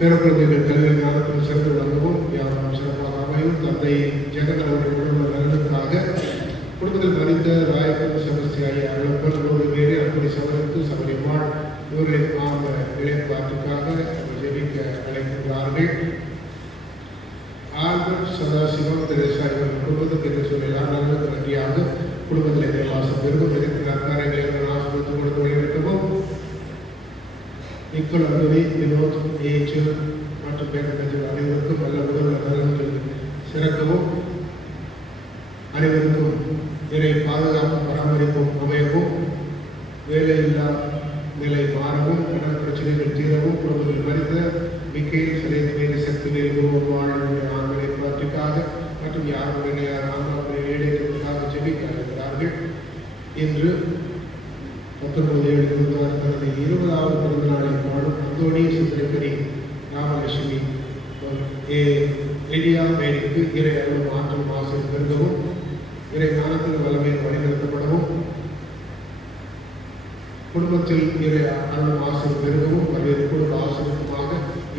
பேரக்குழந்தைகள் கல்வி ஞானத்தில் சிறந்து விளங்கவும் வியாபாரம் சிறப்பாக அமையும். தந்தை ஜெகதனுடைய குடும்ப நலனுக்காக குடும்பத்தில் மறித்த ராயப்பன் செபஸ்தியாகிய அருளப்பன் 100 பேரை அப்படி சமரித்து சபரிமாள் இவர்களின் ஆம இளைப்பாற்றுக்காக ஜெபிக்க அழைக்கின்றார்கள். ஆல்பர்ட் சதாசிவம் தெரேசா இவர்கள் குடும்பத்துக்கு என்று சொல்லி எல்லா நலனுக்கு நன்றியாக குடும்பத்தில் தேவாசம் பெருகும் எதிர்த்து நற்காரங்களை ஆசிரியத்து கொடுத்து வழிநடத்தவும். நிக்கோல் அந்தோனி வினோத் ஏச்சல் மற்றும் பேரறிஞர்கள் அனைவருக்கும் நல்ல உடல் நலன்கள் சிறக்கவும் அனைவருக்கும் நிறை பாதுகாப்பு பராமரிப்பும் அமையவும் வேலையில்லா நிலை மாறவும் கடன் பிரச்சனைகள் தீரவும் குடும்பத்தில் மறித்த மிக்கையில் சிலைவேறு சக்திவேல் குருவானுடைய ஆண்களை பாட்டுக்காக மற்றும் யாருடைய ஆன்மாவுடைய ஏழைகளுக்காக ஜெபிக்க அழைக்கிறார்கள். இன்று 19/7 தனது 20வது பிறந்த நாளை பாடும் அந்தோணி சுந்தரகரி ராமலட்சுமி எலியா மேடிக்கு இறை அருளும் ஆற்றல் ஆசை பெருகவும் இறை ஞானத்தில் வல்லமையில் வழிநடத்தப்படவும் குடும்பத்தில் இறை அருளும் ஆசை பெருகவும் பல்வேறு குடும்ப ஆசிரியமாக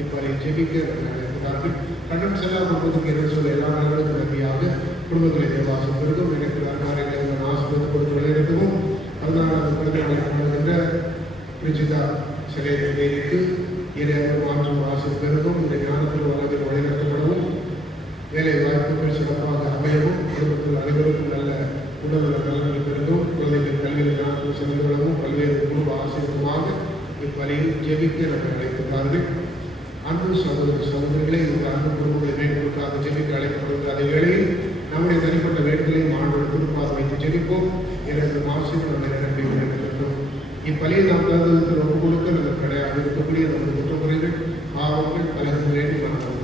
இப்பறை ஜெபிக்க அழைக்கிறார்கள். கடன் செல்லா குடும்பத்துக்கு என்ன சொல்ல எல்லா நாளுக்கும் நன்றியாக குடும்பத்தில் தேவாசம் பெருகும் எனக்கு நன்மாரைகளை ஆசிரியத்தை கொடுத்து வழிநடத்தவும். அதனால் குழந்தைகின்ற பிரிஜிதா சிலைக்கு இறைவன் மாற்றும் ஆசை பெருகும் இந்த ஞானத்தில் வல்லமையில் வழிநடத்தப்படவும் வேலை வாய்ப்புகள் சிறப்பாக அமையவும் குடும்பத்தில் அனைவருக்கும் நல்ல உடல் நலன்கள் பெருகும் குழந்தைகள் கல்வியில் ஞானத்தில் சென்று விடவும் பல்வேறு குடும்ப ஆசிரியமாக இப்பணியில் ஜெபிக்க நம்மை அழைக்கிறார்கள். அன்பு சகோதரிகளை இந்த அன்பு குடும்பங்களை வேண்டுதலுக்காக ஜெபிக்க அழைக்கப்படுகிற அதே வேளையில் நம்முடைய தனிப்பட்ட வேண்டுதலையும் ஆண்டோடு குறிப்பாக வைத்து ஜெபிப்போம். எனது ஆசிரியர் நம்மை நிரப்பி வேண்டும். இப்பலியை நாம் தகுதிக்கு ரொம்ப கொடுக்க நமக்கு கிடையாது இருக்கக்கூடிய நமது குற்றமுறைகள் பாவங்கள் கலந்து வேண்டி மறந்து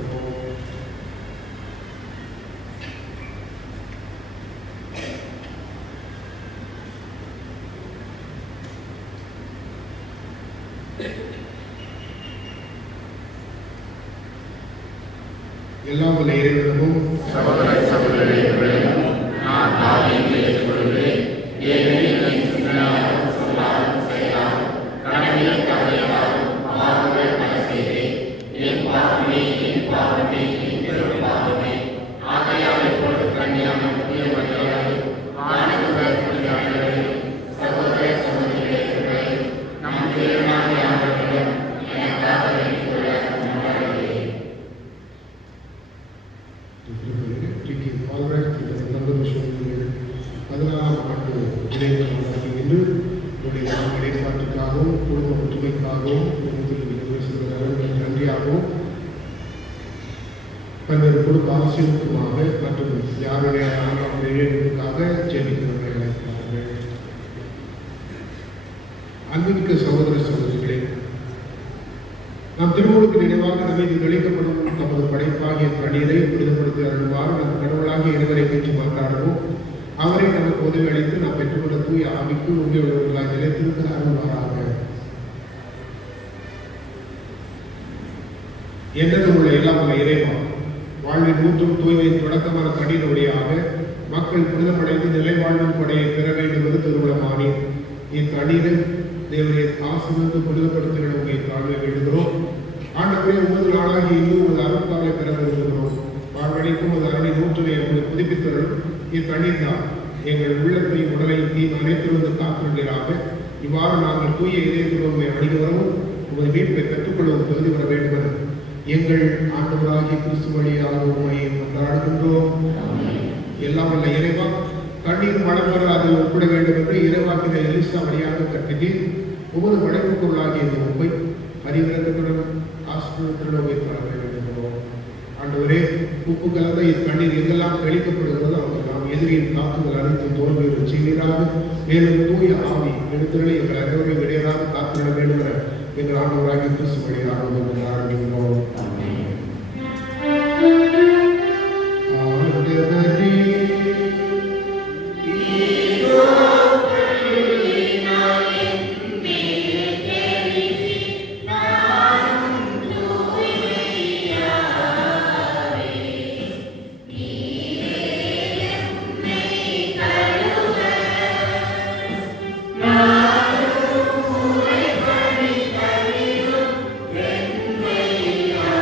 எல்லாம் வல்ல இறைவனும் சகோதர சகோதரிகளிடம் நான் பாவியங்களை ஏற்றுக்கொள்கிறேன். ஏனெனில் சிந்தனையாலும் சொல்லாலும் செயலாலும் கடமையில் தவறியாலும் பாவங்கள் பல செய்தேன். என் பாவமே என் திருப்பாவமே. ஆகையால் இப்பொழுது கண்ணியான முக்கிய வழியாலும் ஆனந்தங்கள் சகோதர சகோதரிகளையும் நம் தீர்மானியாளர்களும் எனக்காக வேண்டிக்கொள்ள முன்வருகிறேன். இடைப்பாட்டுக்காகவும் குடும்ப ஒற்றுமைக்காகவும் நன்றியாகவும் பல்வேறு குடும்ப ஆசிரியருக்குமாக மற்றும் யாருடைய இளைஞர்களுக்காக ஜெபிக்கிறார்கள். அன்பிற்கு சகோதர சகோதரிகளே, நாம் திருமூலுக்கு நினைவாக நமக்கு தெளிக்கப்படும் நமது படைப்பாகிய தண்ணீரை புனிதப்படுத்தி அருள்வார். நம் கடவுளாகிய இறைவரை பற்றி மாற்றாடவும் அவரை நமக்கு உதவி அளித்து நாம் பெற்றுக்கொண்ட தூய ஆவிக்கு உண்மை உள்ளவர்களாக நிலைத்திருக்கிற அருள்வாராக. என்னது உள்ள எல்லாம் உள்ள இறைவா, வாழ்வின் ஊற்றும் தூய்மையின் தொடக்கமான தண்ணீர் வழியாக மக்கள் புனிதமடைந்து நிலை வாழ்வின் கொடையை பெற வேண்டும் என்று திருவிழமானேன். இத்தண்ணீரை தேவரை ஆசிரியருக்கு புனிதப்படுத்துகிற உங்களை தாழ்வை வேண்டுகிறோம். ஆண்டவரே, உமது நாளாகி இன்னும் உமது அருட்காலை பெற விரும்புகிறோம். வாழ்வழிக்கும் உமது அருளை நூற்றுவை உங்களை புதுப்பித்தரும் இத்தண்ணீர் தான் எங்கள் உள்ளத்தை உடலை தீம் அனைத்திலிருந்து காத்துள்ளாக. இவ்வாறு நாங்கள் தூய இதயத்துடன் அணுகி வரவும் உமது மீட்பை பெற்றுக்கொள்ளவும் தகுதி வர வேண்டும் என எங்கள் ஆண்டவராகிய கிறிஸ்து வழியாக உண்மையை கொண்டாடுகின்றோம். எல்லாம் வல்ல இறைவா, தண்ணீர் மழை பெற அதில் ஒப்பிட வேண்டும் என்று இறைவாக்கின எலிசா வழியாக கட்டினி உமது படைப்புக்குள்ளாகிய இந்த உண்மை அறிவிறக்கத்துடன் ஆசிரியத்துடன் பெற வேண்டும் என்கிறோம். ஆண்டவரே, உப்பு கலந்த இத்தண்ணீர் எங்கெல்லாம் தெளிக்கப்படுகிறதோ அவங்கெல்லாம் எதிரியின் தாக்குதல் அனைத்து தோல்வியுடன் சீராக மேலும் தூய ஆவி எடுத்துகளை எங்கள் அனைவரையும் இடையராக காத்துவிட வேண்டும் என எங்கள் ஆண்டவராகிய கிறிஸ்து வழியாக ஆரம்பிக்கிறோம். Yeah.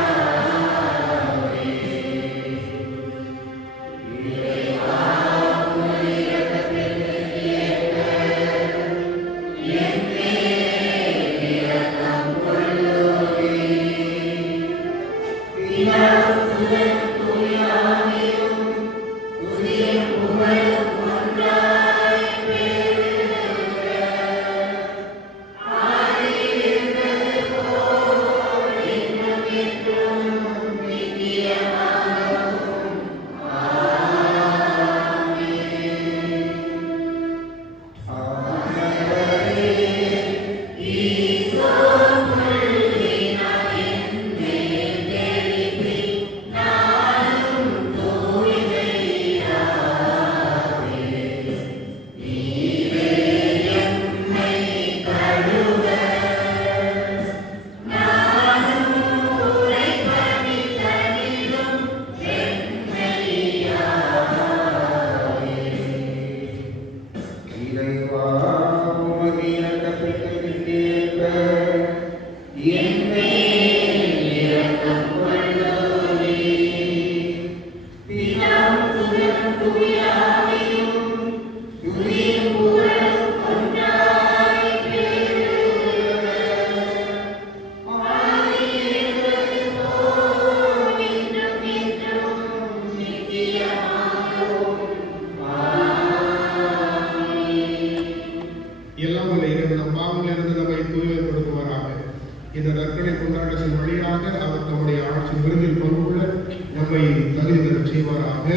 எல்லாம் வல்ல இறைவன் நம் பாவங்களிலிருந்து நம்மை தூய்மைப்படுத்துவாராக. இந்த நற்கனை கொண்டாட்டத்தின் வழியாக அவர் தம்முடைய ஆட்சி விருந்தில் பங்குள்ள நம்மை தகுதி பெறச் செய்வாராக.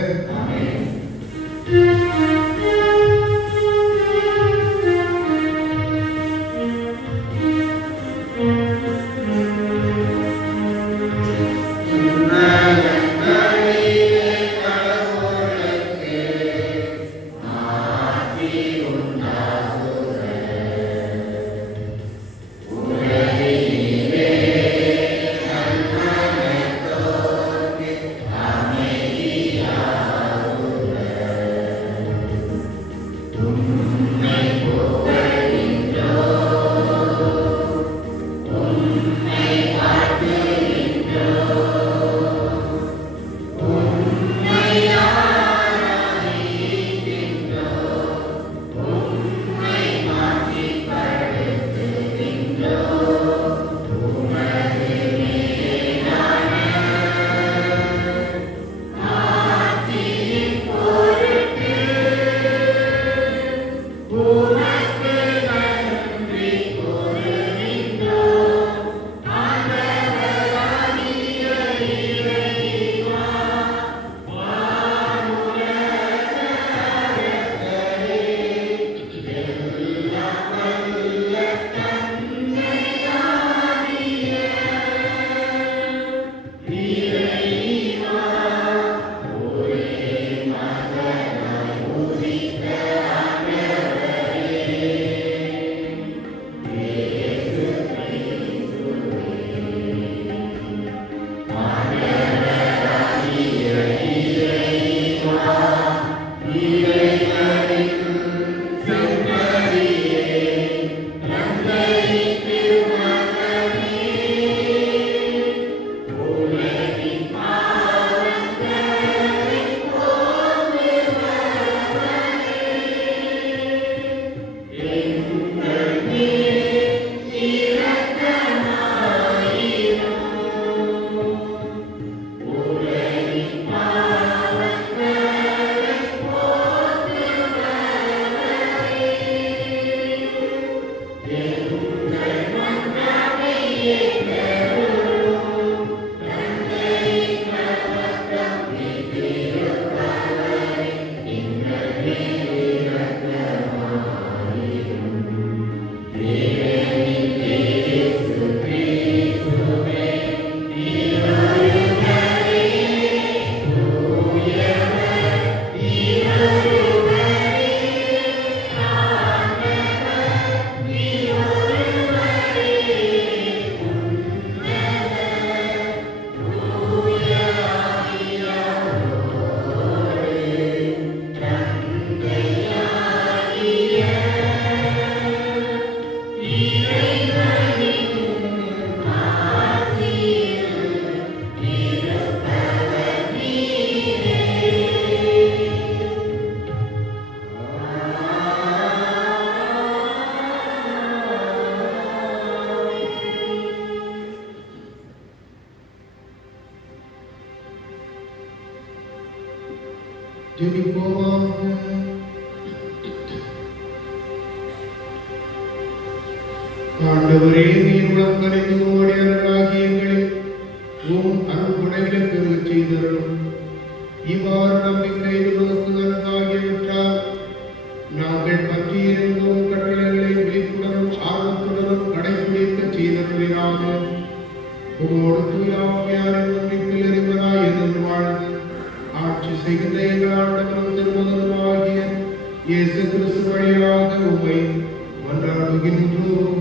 ஜெபிப்போமாக. ஆண்டவரே, நீர் உளம் கனிந்து உம்முடைய அருளாகிய எங்களை உம் அருள்கொடைகளை பெருகச் செய்தருளும். இவ்வாறு நம்பிக்கை நோக்கு நன்றாகியவற்றால் நாங்கள் பற்றியிருந்தும் கட்டளைகளை விழிப்புடனும் ஆர்வத்துடனும் கடைபிடிக்க செய்தருளினாக உமோடு தூயாவியாரின் ஒன்றிப்பில் இருவராய் எதிர்ந்து வாழ்ந்து ஆட்சி செய்கின்ற எங்கள் ஆண்டவரும் திருமகனுமாகிய இயேசு கிறிஸ்து வழியாக உம்மை மன்றாடுகின்றோம்.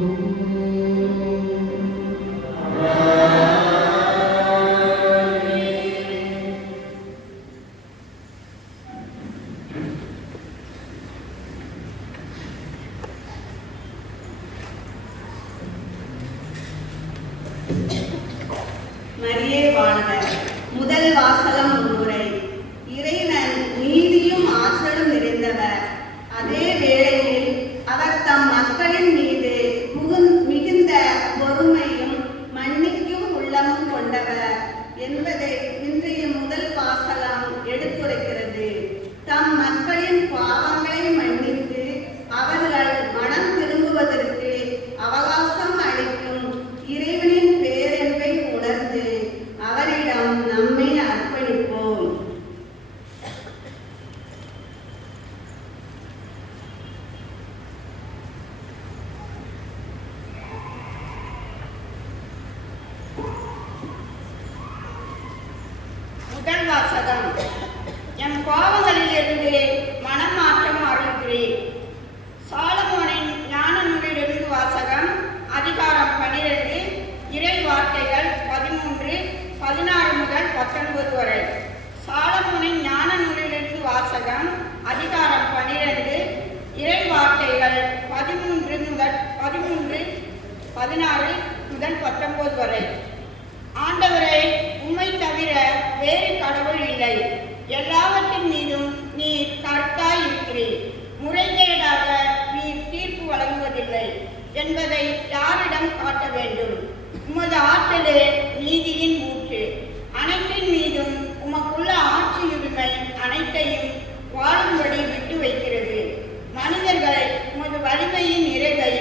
மரியே வாழ்க. முதல் வாசகம் முன்னுரை. இறைவன் நீதியும் ஆற்றலும் நிறைந்தவர். அதே வேளையில் அவர் தம் மக்களின் மீது மிகுந்த பொறுமையும் மன்னிக்கும் உள்ளமும் கொண்டவர் என்பதை இன்றைய முதல் வாசகம் எடுத்துரைக்கிறது. தம் மக்களின் பாவங்களை மன்னித்து அவர்கள் மனம் திரும்புவதற்கு அவகாசம் அளிக்கும் இறைவனின் பேரன்பை உணர்ந்து அவரிடம் நம்மை அர்ப்பணிப்போம். முதல் வாசகம். எம் பாவங்களிலிருந்து மனமாற்றம் அருள்கிறேன். சாலமோனின் ஞான நூலிலிருந்து வாசகம். அதிகாரம் 12, இறை வார்த்தைகள் 13, 16 முதல் 19 வரை. சாலமோனின் ஞான நூலிலிருந்து வாசகம். அதிகாரம் 12, இறை வார்த்தைகள் 13, 16 முதல் 19 வரை. ஆண்டவரை, உம்மை தவிர வேறு கடவுள் இல்லை. எல்லாவற்றின் மீதும் நீர் கருத்தாய் இருக்கிறீர். முறைகேடாக நீர் தீர்ப்பு வழங்குவதில்லை என்பதை யாரிடம் காட்ட வேண்டும்? உமது ஆற்றலே நீதியின் ஊற்று. அனைத்தின் மீதும் உமக்குள்ள ஆட்சியுரிமை அனைத்தையும் வாழும்படி விட்டு வைக்கிறது. மனிதர்கள் உமது வலிமையின் நிறைவை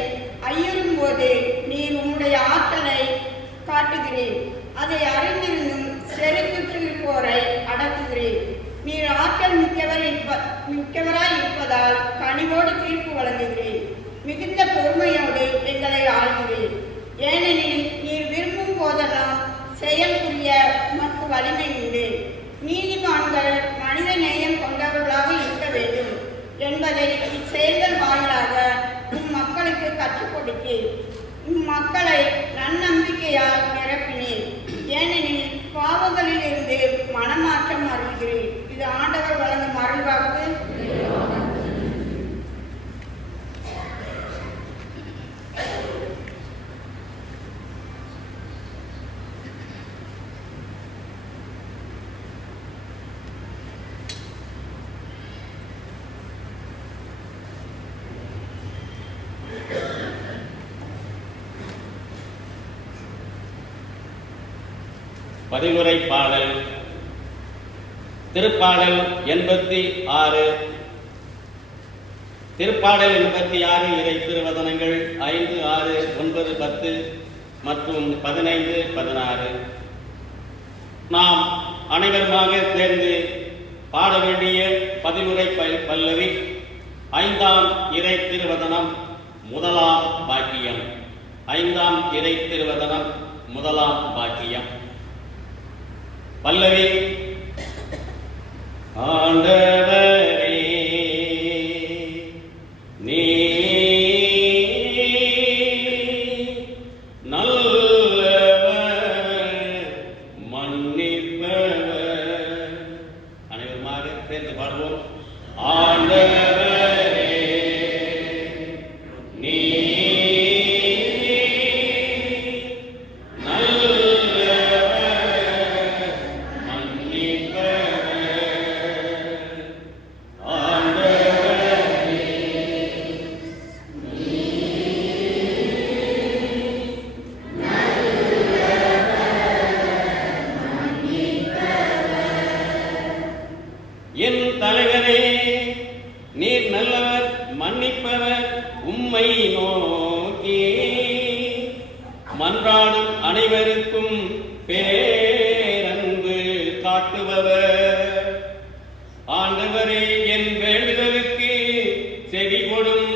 ஐயுறும் போது நீர் உம்முடைய ஆற்றலை காட்டுகிறீர். அதை அறிந்திருந்தும் செருக்குற்றிருப்போரை அடக்குகிறீர். நீர் ஆற்றல் மிக்கவராய் இருப்பதால் கனிவோடு தீர்ப்பு வழங்குகிறீர். மிகுந்த பொறுமையோடு எங்களை ஆள்கிறீர். ஏனெனில் நீர் விரும்பும் போதெல்லாம் செயல் புரிய உமக்கு வலிமை உண்டு. நீதிமான்கள் மனித நேயம் கொண்டவர்களாக இருக்க வேண்டும் என்பதை இச்செயல்கள் வாயிலாக மக்களுக்கு கற்றுக் கொடுத்தீர். மக்களை நன்னம்பிக்கையால் நிரப்பினீர். ஏனெனில் பாவங்களில் இருந்து மனமாற்றம் அருள்கிறீர். இது ஆண்டவர் வழங்கும் அருள்வாக்கு. பதிலுரை பாடல். திருப்பாடல் 86. திருப்பாடல் 86 இறை திருவசனங்கள் 5, 6, 9, 10 மற்றும் 15, 16. நாம் அனைவருமாக சேர்ந்து பாட வேண்டிய பதிலுரை பல்லவி. 5ஆம் இறை திருவசனம் முதலாம் வாக்கியம். 5ஆம் இறை திருவசனம் முதலாம் வாக்கியம். பல்லவி. ஆண்டவரே, நீ நல்லவர், மன்னிப்பவர். அனைவருமாக சேர்ந்து பாடுவோம். ஆண்டவரே, நீ நல்லவர், மன்னிப்பவர். அனைவருக்கும் பேரன்பு காட்டுபவர். ஆண்டவரே, என் வேண்டுதலுக்கு செவி கொடும்.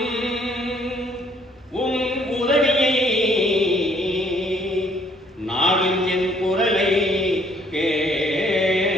உம் உதவியை நாடும் என் குரலை கேட்டருளும்.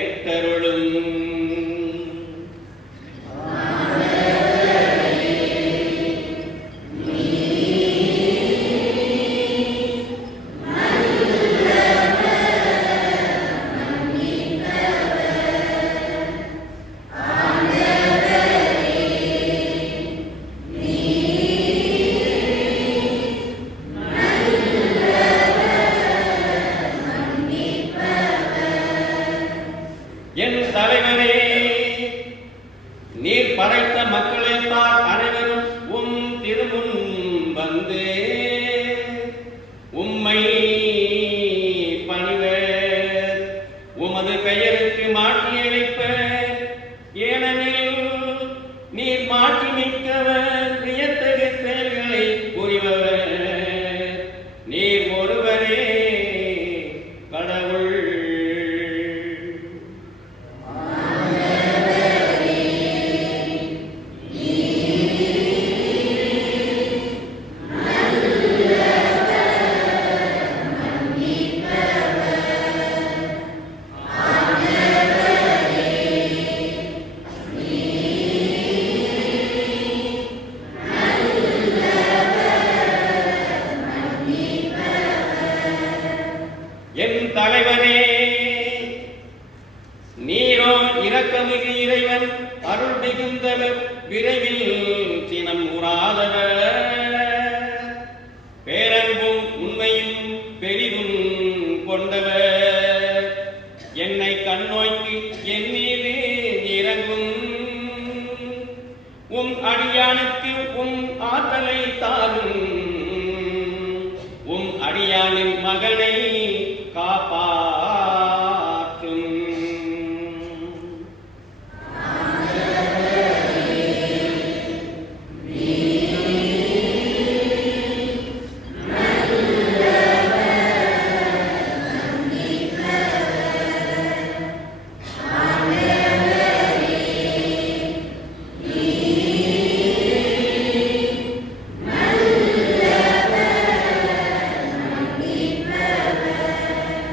என் தலைவரே, நீர் படைத்த மக்களைத்தான் அனைவரும் உம் திருமுன் வந்து உம்மை பணிவர். உமது பெயருக்கு மாற்றியளிப்பர். ஏனெனில் நீர் மாற்றி மிக்கவர், வியத்தகு செயல்களை புரிபவர். நீர் ஒருவரே கடவுள். என் தலைவரே, நீரோ இரக்கமிகு இறைவன், அருள் மிகுந்தவர், விரைவில் சினம் உறாதவர். பேரன்பும் உண்மையும் பெரிதும் கொண்டவர். என்னை கண்ணோக்கி என் மீது இறங்கும். உம் அடியானுக்கு உம் ஆற்றலை தாரும். உம் அடியானின் மகனை காப்பாற்றும்.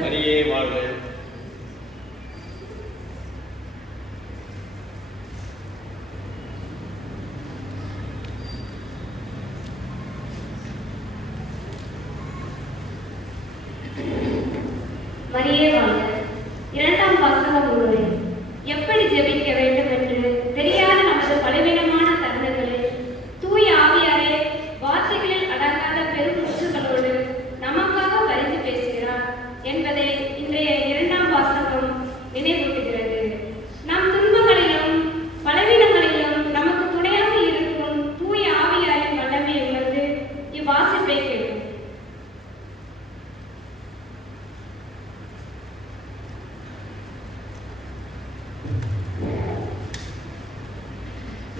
மரியே வாழ்க. மரியே வாழ்க. இரண்டாம் வாசகம் முழுவதும் எப்படி ஜெபிக்க வேண்டும் என்று தெரியாத நமது பலவீனமான தருணங்களில் தூய ஆவியாரே வார்த்தைகளில் அடங்காத பெருமூச்சுகளோடு நமக்காக பரிந்து பேசுகிறார் என்பதை இன்றைய இரண்டாம் வாசகம் நினைவூட்டுகிறது. நம் துன்பங்களிலும் பலவீனங்களிலும் நமக்கு துணையாக இருக்கும் தூய ஆவியாரின் வல்லமை உணர்ந்து இவ்வாசிப்பை கேட்கும்.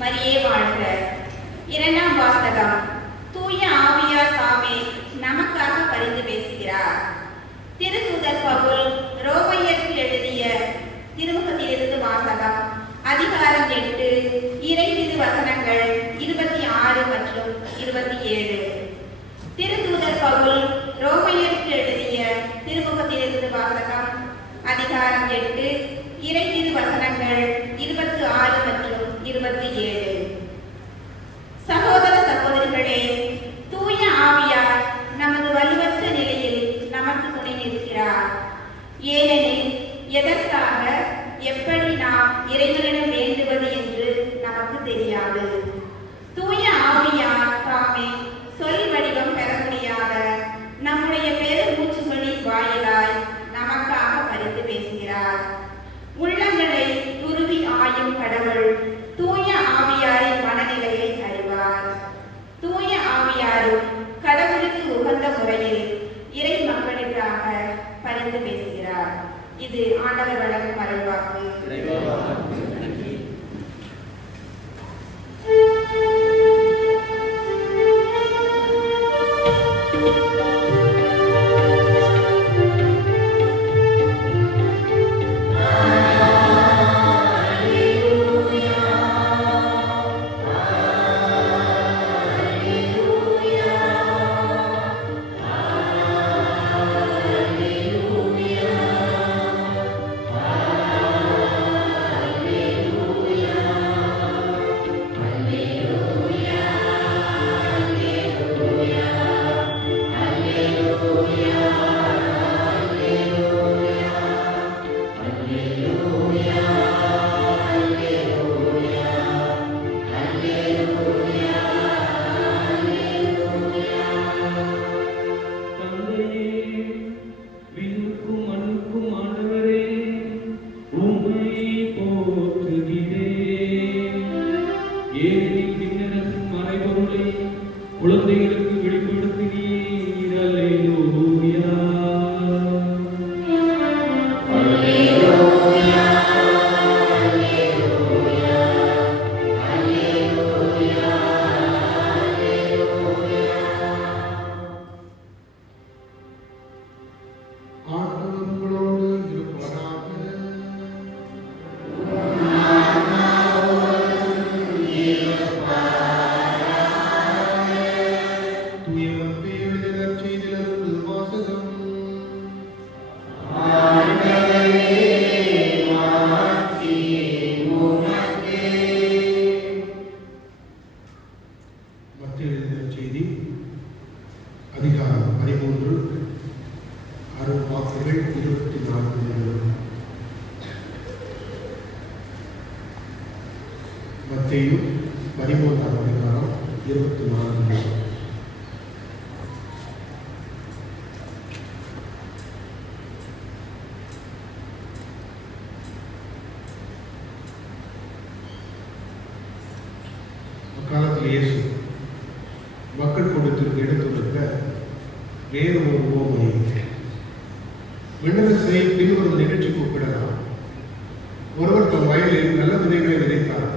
மரியே வாழ்க. இரண்டாம் வாசகம். தூய ஆவியார் தாமே நமக்காக பரிந்து பேசுகிறார். திருத்தூதர் பவுல் ரோமையருக்கு எழுதிய திருமுகத்திலிருந்து வாசகம். அதிகாரம் 8, இறை திருவசனங்கள் 26 மற்றும் 27. திருத்தூதர் பவுல் ரோமையருக்கு எழுதிய திருமுகத்திலிருந்து வாசகம். அதிகாரம் 8, இறை திருவசனங்கள் 26 மற்றும் 27. சகோதர சகோதரிகளே, தூய ஆவியார் நமது வலுவற்ற நிலையில் நமக்கு துணை நிற்கிறார். ஏனெனில் எதற்காக எப்படி நாம் இறைவனிடம் வேண்டுவது என்று நமக்கு தெரியாது. தூய ஆவியார் தாமே சொல் வடிவம் பெற முடியாத நம்முடைய பெருமூச்சுகளின் வாயிலாய் நமக்காக பரிந்து பேசுகிறார். உள்ளங்களை துருவி ஆயும் கடவுள் தூய ஆவியாரின் மனநிலையை அறிவார். தூய ஆவியாரும் கடவுளுக்கு உகந்த முறையில் இறை மக்களுக்காக பரிந்து பேசுகிறார். இது ஆண்டவர் வழங்கும் அருள்வாக்கு. 24. மத்தேயு 13:24. அக்காலத்தில் இயேசு மக்கள் கூட்டத்திற்கு எடுத்துரைத்த வேறு ஒரு உவமையை விண்ணரசை பின்வரும் நிகழ்ச்சிக்கு ஒப்பிடலாம். ஒருவர் தம் வயலில் நல்ல விதைகளை விதைத்தார்.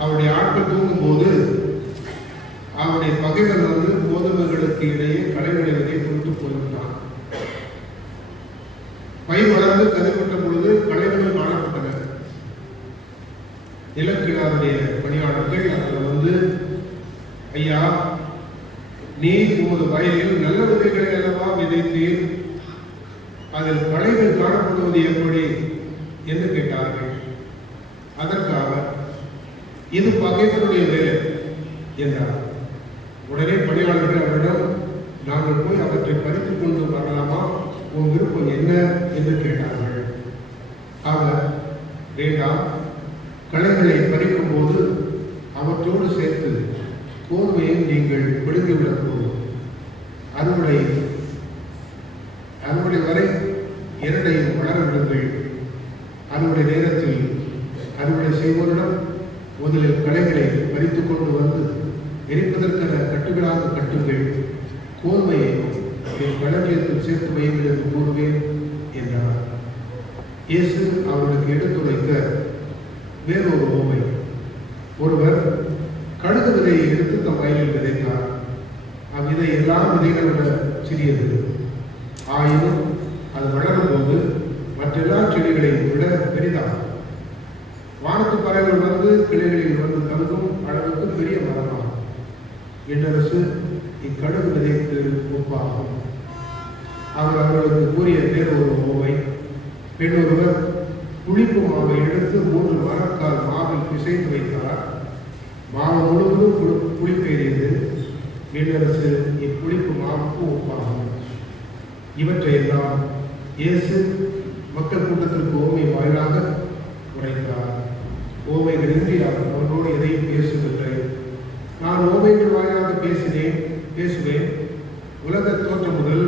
அவருடைய ஆட்கள் தூங்கும்போது அவருடைய பகைவர் வந்து கோதுமைகளுக்கு இடையே களைகளை விதைத்து போய்விட்டான். பயிர் வளர்ந்து கதிர்விட்ட பொழுது களைகள் காணப்பட்டன. நிலக்கிழாருடைய பணியாளர்கள் அதில் வந்து, ஐயா, நீ உமது வயலில் நல்ல விதைகளை அல்லவா விதைத்தீர், அதில் களைகள் காணப்படுவது எப்படி என்று கேட்டார்கள். அதற்காக இது பகைவனுடைய வேலை என்றார். உடனே பணியாளர்கள் அவரிடம், நாங்கள் போய் அவற்றை பறித்துக் கொண்டு வரலாமா, உன் விருப்பம் என்ன என்று கேட்டார்கள். அவர், வேண்டாம், களைகளை பறிக்கும் போது அவற்றோடு சேர்த்து கோதுமையை நீங்கள் விழுந்துவிடக் போதும். அறுவடை வரை இரண்டையும் வளர விடுங்கள். அறுவடை நேரத்தில் அறுவடை செய்வோரிடம் முதலில் களைகளை பறித்துக் கொண்டு வந்து எரிப்பதற்கென கட்டுகளாக கட்டுங்கள். கோதுமையை என் களஞ்சியத்தில் சேர்த்து வையுங்கள் என்று கூறுவேன் என்றார். இயேசு அவர்களுக்கு எடுத்துரைத்த வேறொரு உவமை. ஒருவர் கடுகு விதையை எடுத்து தம் வயலில் விதைத்தார். அவ்விதை எல்லா விதைகளை விட சிறியது. ஆயினும் அது வளரும் போது மற்றெல்லா செடிகளையும் விட பெரிதாகும். வானத்து பறவைகள் வந்து கிளைகளில் வந்து தங்கும் அளவுக்கு பெரிய மரமாகும். விண்ணரசு இக்கடுகு விதைக்கு ஒப்பாகும். அவர் அவர்களுக்கு கூறிய வேறொரு உவமை. பெண் ஒருவர் புளிப்பு மாவை எடுத்து 3 மரக்கால் மாவில் பிசைந்து வைத்தார். மாவு முழுவதும் புளிப்பேறியது. விண்ணரசு இப்புளிப்பு மாவுக்கு ஒப்பாகும். இவற்றையெல்லாம் இயேசு மக்கள் கூட்டத்திற்கு ஓமை வாயிலாக உரைத்தார். ஓமைகளின்றி அவர் அவர்களோடு எதையும் பேசவில்லை. நான் ஓமைகள் வாயிலாக பேசுவேன். உலக தோற்றம் முதல்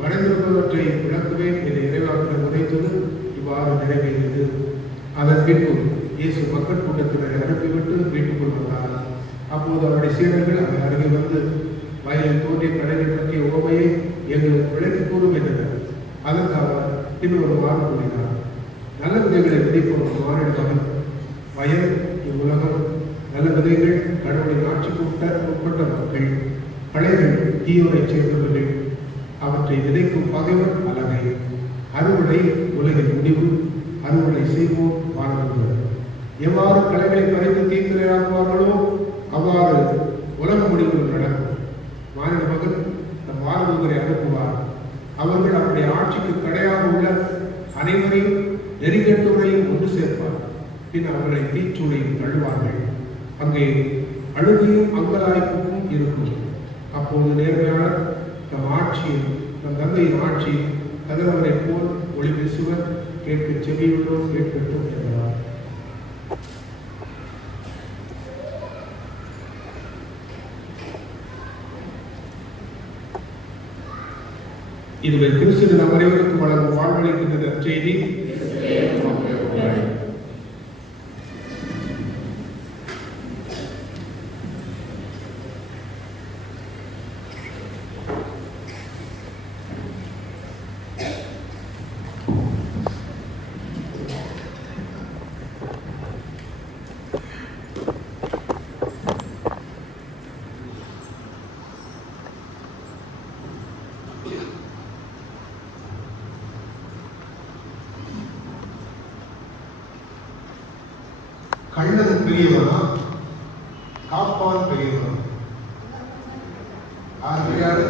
மறைந்திருப்பவற்றை விளக்குவேன் என்று இறைவாக்கினர் உரைத்தது இவ்வாறு நிறைவேறியது. அதன் பின்பு இயேசு மக்கள் கூட்டத்தினரை அனுப்பிவிட்டு வீட்டுக்குள் வந்தார். அப்போது அவருடைய சீடர்கள் அவர் அருகே வந்து, வயலில் தோன்றிய களைகள் பற்றிய ஓமையை எங்களுக்கு விளக்கி கூறும் என்றனர். அதற்கு அவர் பின்வருமாறு கூறினார். நல்ல விதைகளை விதைப்பவர் மானிட மகன். வயல் இவ்வுலகம். நல்ல விதைகள் கடவுளின் ஆட்சிக்கு உட்பட்ட மக்கள். களைகள் தீயோரை சேர்ந்தவர்கள். அவற்றை விதைக்கும் பகைவர் அலகை. அறுவடை உலகின் முடிவு. அறுவடை செய்வோம் வாழ்ந்தவர். எவ்வாறு களைகளை பறித்து தீர்ந்தலையாக்குவார்களோ அவ்வாறு உலக முடிவுகள் நடக்கும். மாநில மகன் தம் வாழ்வுகளை அனுப்புவார். அவர்கள் அவருடைய ஆட்சிக்கு தடையாக உள்ள அனைவரையும் நெறிகட்டுவரையும் ஒன்று சேர்ப்பார். பின் அவர்களை தீச்சூளையும் தள்ளுவார்கள். அங்கே அழுகையும் அங்கலாய்ப்பும் இருக்கும். அப்போது நேர்மையாளர் தம் தந்தையின் ஆட்சி கதிரவரை போல் ஒளி வீசுவர். கேட்க செவியுள்ளோர் கேட்கட்டும் என்றார். இதுவே கிறிஸ்து நம் அனைவருக்கும் வழங்கும் வாழ்வளிக்கின்ற நற்செய்தி. கள்ளன் பெரியவனா, காப்பான் பெரியவனா? யார் பெரியாரு?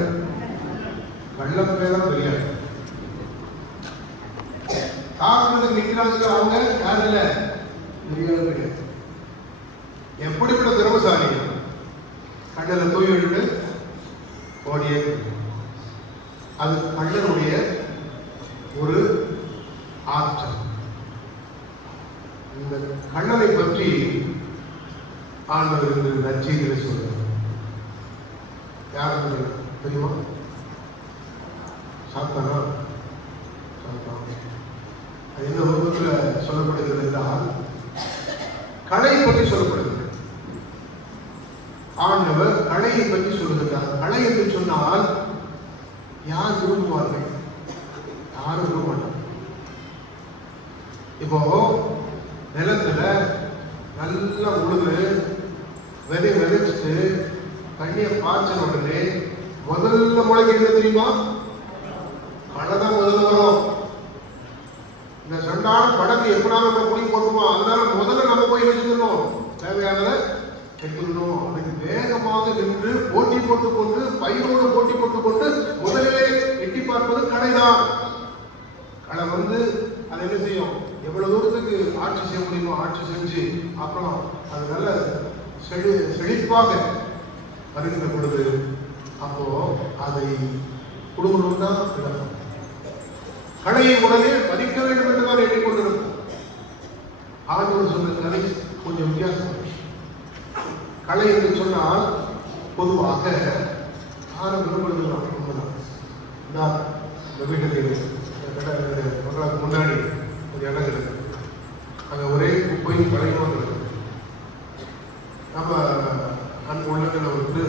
கள்ளம் பேதான் பெரியாரு. காக்கிறதுக்கு நிற்கிறாங்க அவங்க யார் இல்ல, பெரியாரு கிடையாது. எப்படிப்பட்ட திறமசாலி, கண்ணல தூய் விட்டு ஓடியே. அது கள்ளனுடைய ஆற்றல். இந்த கண்ணனை பற்றி ஆண்டவர் இந்த நற்செய்தியில சொல்றார். யாருக்கு தெரியுமா? சாத்தானா? அது என்ன ரூபத்தில் சொல்லப்படுகிறது என்றால் களையை பற்றி சொல்லப்படுகிறது. ஆண்டவர் களையை பற்றி சொல்லுகிறார். களை என்று சொன்னால் யார் விரும்புவார்கள்? யாரும் விரும்ப மாட்டாங்க. இப்போ நிலத்துல நல்லா உழுது விதைச்சிட்டு தண்ணியை பாய்ச்சல் உடனே முதல்ல முளைக்கிறது தெரியுமா? களை தான் முதல்ல வரும். இந்த சண்டான படகு எப்படா நம்ம குழி போட்டுமா, அதனால முதல்ல நம்ம போய் வச்சுக்கணும், தேவையானதை கட்டிடணும். அதுக்கு வேகமாக நின்று போட்டி போட்டுக்கொண்டு பயிரோடு போட்டி போட்டுக்கொண்டு முதலிலே எட்டி பார்ப்பது களைதான். களை வந்து அது என்ன செய்யும்? எவ்வளவு தூரத்துக்கு ஆட்சி செய்ய முடியுமோ ஆட்சி செஞ்சு அப்புறம் அது நல்ல செழிப்பாக வருகின்ற பொழுது அப்போ அதை குடும்பம் தான் இழக்கும். களையை உடனே பதிக்க வேண்டும் என்றுதான் எண்ணிக்கொண்டிருக்கும். ஆண்டவர் சொன்ன கலை கொஞ்சம் வித்தியாசம். களை என்று சொன்னால் பொதுவாக யாரும் விரும்புகிறதுலாம் உண்மைதான். இந்த வீட்டுக்கு முன்னாடி ஒரு இடம் இருக்கு, அங்கே ஒரே குப்பையும் கலையுமாக இருக்கு. நம்ம அன்பு உள்ளங்களை வந்து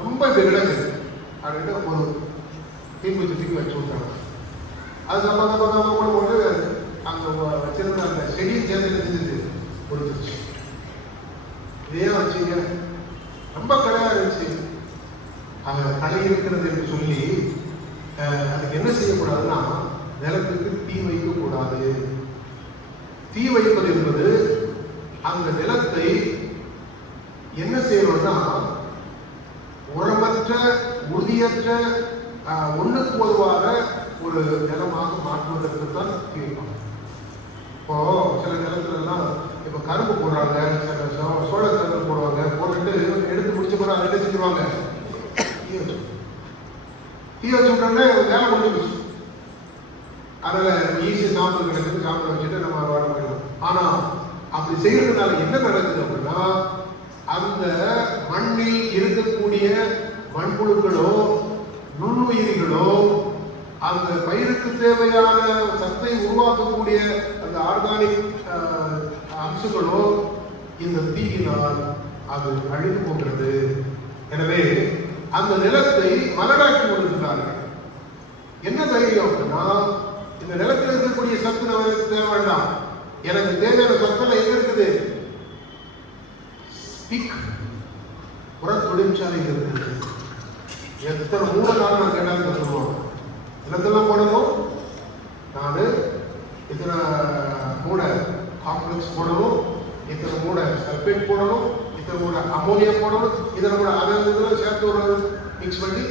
ரொம்ப கிடக்கு அப்படின்ட்டு ஒரு தீக்குச்சி தூக்கி வச்சு விட்டாங்க. அது நம்ம போட்டு அங்கே வச்சிருந்த அந்த செடியை சேர்ந்து செஞ்சுது கொடுத்துருச்சு. இதே வச்சுங்க ரொம்ப கடையா இருந்துச்சு. அங்கே களை இருக்கிறது என்று சொல்லி அதுக்கு என்ன செய்யக்கூடாதுன்னா நிலத்துக்கு தீ வைக்கக்கூடாது. தீ வைப்பது என்பது அந்த நிலத்தை என்ன செய்யணும்னா உரமற்ற உறுதியற்ற ஒண்ணுக்கு பொதுவாக ஒரு நிலமாக மாற்றுவதற்கு தான் தீ வைப்பாங்க. இப்போ சில நிலத்துல எல்லாம் இப்ப கரும்பு போடுறாங்க, சில சோழ கரும்பு போடுவாங்க, போட்டுட்டு எடுத்து முடிச்ச பிறகு அதை என்ன செஞ்சுருவாங்க? தீ வச்சு விட்டோம்னா வேலை முடிஞ்சிருச்சு. அதனால ஈஸியா சாப்பிட கிடைக்குது, சாப்பிட வச்சுட்டு நம்ம வாழ முடியும். ஆனா அப்படி செய்யறதுனால என்ன நடக்குது அப்படின்னா அந்த மண்ணில் இருக்கக்கூடிய மண்புழுக்களோ நுண்ணுயிரிகளோ அந்த பயிருக்கு தேவையான சத்தை உருவாக்கக்கூடிய அந்த ஆர்கானிக் அம்சங்களோ இந்த தீயினால் அது அழிந்து போகிறது. எனவே அந்த நிலத்தை மலராக்கி விடுகிறார்கள். என்ன தைரியம் அப்படின்னா இந்த நிலத்தில் இருக்கக்கூடிய சத்து நமக்கு தேவை வேண்டாம், எனக்கு தேவையான சத்தெல்லாம் எங்க இருக்குது? புற தொழிற்சாலை இருக்குது. எத்தனை மூட காரணம் கேட்டாலும் சொல்லுவாங்க, நிலத்தெல்லாம் போடணும், நான் இத்தனை மூட காம்ப்ளெக்ஸ் போடணும், இத்தனை மூட சல்பேட் போடணும், இத்தனை மூட அமோனியா போடணும், இத்தனை மூட அதெல்லாம் சேர்த்து ஒரு மிக்ஸ் பண்ணி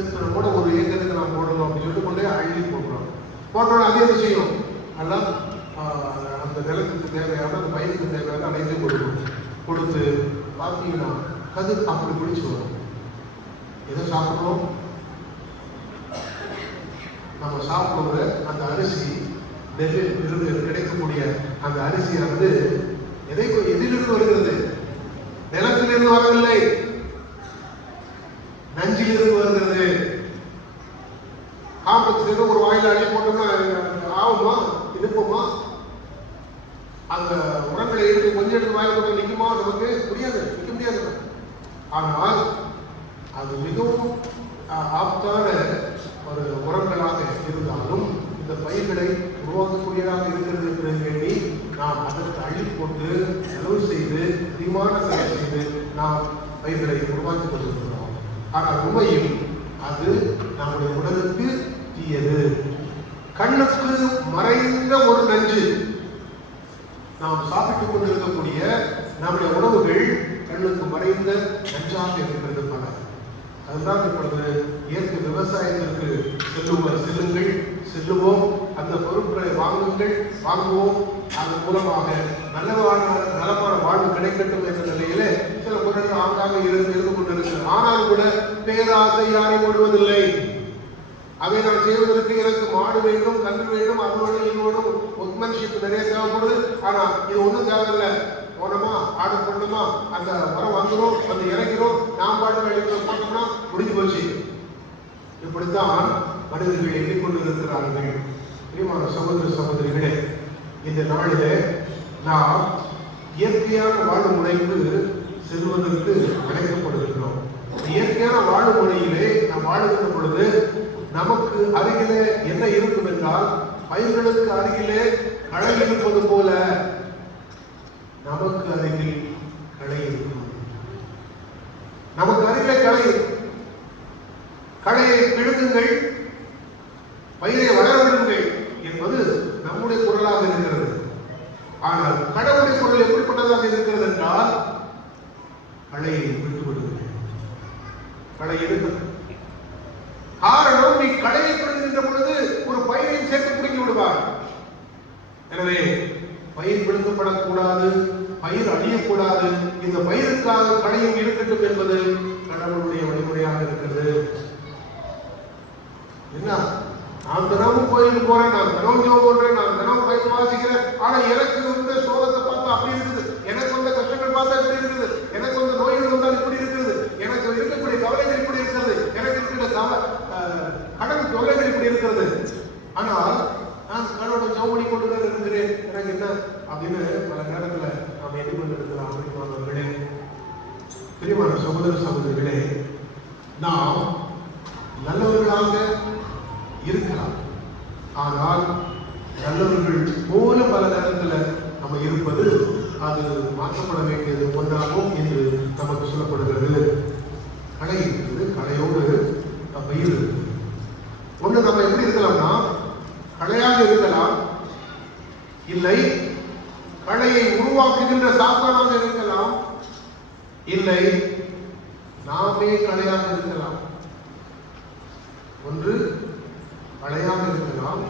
இத்தனை மூட ஒரு ஏக்கருக்கு நான் போடணும் அப்படின்னு சொல்லிட்டு கொண்டே அள்ளி போடுறோம். போட்டோட அதே என்ன செய்யும்? எல்லாம் அந்த நிலத்துக்கு தேவையான அந்த பயிருக்கு தேவையான அனைத்தையும் கொடுத்து பார்த்தீங்கன்னா கதிர் அப்படி பிடிச்சு வரும். எதை சாப்பிட்றோம்? நம்ம சாப்பிடுற அந்த அரிசி நெல்லில் கிடைக்கக்கூடிய அந்த அரிசியானது எதிலிருந்து வருகிறது? நிலத்திலிருந்து வரவில்லை, நஞ்சிலிருந்து வருகிறது. காம்ப்ளெக்ஸ் ஒரு வாயில அள்ளி போட்டோம்னா ஆகுமா? இனிப்புமா? அந்த உரங்களை எடுத்து கொஞ்சம் எடுத்து வாயில் போட்டு நிற்குமா? நமக்கு முடியாது, நிற்க முடியாது. ஆனால் அது மிகவும் ஆப்தான ஒரு உரங்களாக இருந்தாலும் இந்த பயிர்களை உருவாக்கக்கூடியதாக இருக்கிறது என்று எண்ணி நாம் அதற்கு அள்ளி போட்டு செலவு செய்து அதிகமான செலவு செய்து நாம் பயிர்களை உருவாக்கி கொண்டிருக்கிறோம். ஆனால் உண்மையில் அது நம்முடைய உடலுக்கு தீயது. கண்ணுக்கு மறைந்த ஒரு நஞ்சு. நாம் சாப்பிட்டுக் கொண்டிருக்கக்கூடிய நம்முடைய உணவுகள் கண்ணுக்கு மறைந்த நஞ்சாக இருக்கிறது பல. அதுதான் இப்பொழுது இயற்கை விவசாயத்திற்கு செல்லுவோம், அந்த பொருட்களை வாங்குவோம், அதன் மூலமாக நலமான வாழ்வு கிடைக்கட்டும் என்ற நிலையில சில பொருட்கள் ஆங்காக இருந்து கொண்டிருக்கிறது. ஆனால் கூட பேராசை யாரை ஓடுவதில்லை. அதை நான் செய்வதற்கு எனக்கு மாடு வேண்டும், கல்வி வேண்டும், அது வேணும், இது வேணும், ஒர்க்மேன்ஷிப் நிறைய தேவைப்படுது. ஆனா இது ஒன்றும் தேவையில்லை. போனோமா, ஆர்டர் பண்ணணுமா, அந்த வரம் வந்துடும், வந்து இறக்கிறோம், நாம் பாட்டு அடிக்கிறோம், போட்டோம்னா முடிஞ்சு போச்சு. இப்படித்தான் மனிதர்கள் எண்ணிக்கொண்டு இருக்கிறார்கள். பிரியமான சகோதர சகோதரிகளே, இந்த நாளிலே நாம் இயற்கையான வாழ்வு முறைக்கு செல்வதற்கு அழைக்கப்படுகிறோம். இயற்கையான வாழ்வு முறையிலே நாம் வாழுகின்ற பொழுது நமக்கு அருகிலே என்ன இருக்கும் என்றால், பயிர்களுக்கு அருகிலே களை இருப்பது போல நமக்கு அருகில் களை இருக்கும். நமக்கு அருகிலே களை இருக்கும். களையை பிடுங்குங்கள், பயிரை வளர விடுங்கள் என்பது நம்முடைய குரலாக இருக்கிறது. ஆனால் கடவுளுடைய குரல் எப்படிப்பட்டதாக இருக்கிறது என்றால், களையை விட்டு விடுங்கள், களை இருக்கிறது. காரணம், நீ களையை பிடுங்குகின்ற பொழுது ஒரு பயிரையும் சேர்த்து பிடுங்கி விடுவார். எனவே பயிர் பிடுங்கப்படக்கூடாது, பயிர் அழியக்கூடாது. இந்த பயிருக்காக களையும் இருக்கட்டும் என்பது கடவுளுடைய வழிமுறையாக இருக்கிறது. என்ன, நான் தினமும் கோயிலுக்கு போறேன், நான் தினமும் ஜெபம் பண்றேன், நான் தினமும் பயிர் வாசிக்கிறேன். ஆனா எனக்கு வந்து சோகத்தை பார்த்தா அப்படி இருக்குது, எனக்கு வந்த கஷ்டங்கள் பார்த்தா இப்படி இருக்குது, எனக்கு வந்த நோய்கள் வந்தால் இப்படி இருக்குது, எனக்கு இருக்கக்கூடிய கவலைகள் இப்படி இருக்கிறது, எனக்கு இருக்கிற கடன் தொல்லைகள் இப்படி இருக்கிறது. ஆனால் நான் கடவுளை ஜெபம் பண்ணி கொண்டுதான் இருக்கிறேன், எனக்கு என்ன அப்படின்னு பல நேரத்துல நாம் எண்ணிக்கொண்டு இருக்கிறோம். அப்படிமானவர்களே, பிரியமான சகோதர சகோதரிகளே, நாம் நல்லவர்களாக இருக்கலாம். ஆனால் நல்லவர்கள் போல பல நேரத்தில் நம்ம இருப்பது அது மாற்றப்பட வேண்டியது ஒன்றாகும் என்று நமக்கு சொல்லப்படுகிறது. களை இருக்குது, களையோடு பயிர் இருக்குது. ஒன்று, நம்ம எப்படி இருக்கலாம்னா களையாக இருக்கலாம், இல்லை களையை உருவாக்குகின்ற சாத்தானாக இருக்கலாம், இல்லை நாமே களையாக இருக்கலாம். ஒன்று களையாக இருக்கலாம்,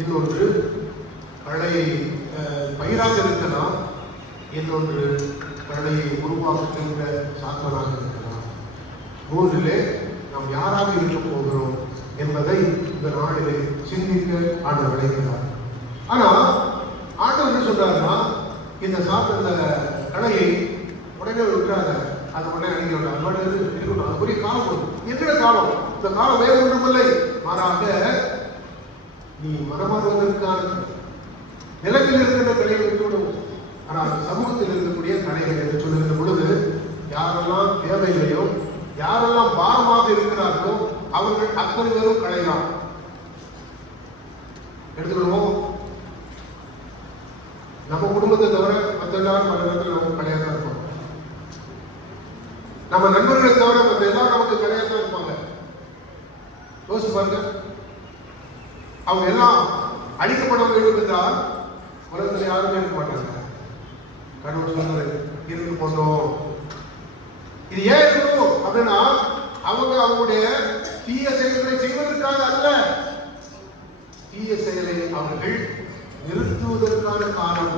இன்னொன்று களையை பயிராக இருக்கலாம், இன்னொன்று களையை உருவாக்குகின்ற சாத்தானாக இருக்கலாம். மூன்றிலே நாம் யாராக இருக்க போகிறோம் என்பதை இந்த நாளிலே சிந்திக்க ஆண்டவர் அழைக்கிறார். ஆனா ஆண்டவர் என்ன சொல்றாருன்னா, இந்த இந்த களையை உடனே விட்டுறாங்க, அது உடனே அணிக்க இருக்கணும், அதுக்குரிய காலம் கொடுக்கும். எத்தனை காலம்? இந்த காலம் வேறு ஒன்றுமில்லை, மாறாக நீ மனமாறுவதற்கான நிலத்தில் இருக்கின்ற கலையை விட்டுவிடும். ஆனால் சமூகத்தில் இருக்கக்கூடிய கலைகள் என்று சொல்லுகின்ற பொழுது, யாரெல்லாம் தேவையில்லையோ, யாரெல்லாம் பாரமாக இருக்கிறார்களோ அவர்கள் அத்தனை பேரும் கலைதான். எடுத்துக்கொள்வோம், நம்ம குடும்பத்தை தவிர மற்ற எல்லாரும் பல நேரத்தில் நமக்கு கலையாக தான் இருப்பாங்க. நம்ம நண்பர்களை தவிர மற்ற எல்லாரும் நமக்கு கலையாக தான் இருப்பாங்க. யோசிச்சு பாருங்க, அவங்க எல்லாம் அழிக்கப்பட வேண்டும் என்றால் உலகத்தில் யாருமே இருக்க மாட்டாங்க. கடவுள் சொன்னது இருந்து போனோம். இது ஏன் இருக்கணும் அப்படின்னா, அவங்க அவங்களுடைய தீய செயல்களை செய்வதற்காக அல்ல, தீய செயலை அவர்கள் நிறுத்துவதற்கான காலம்.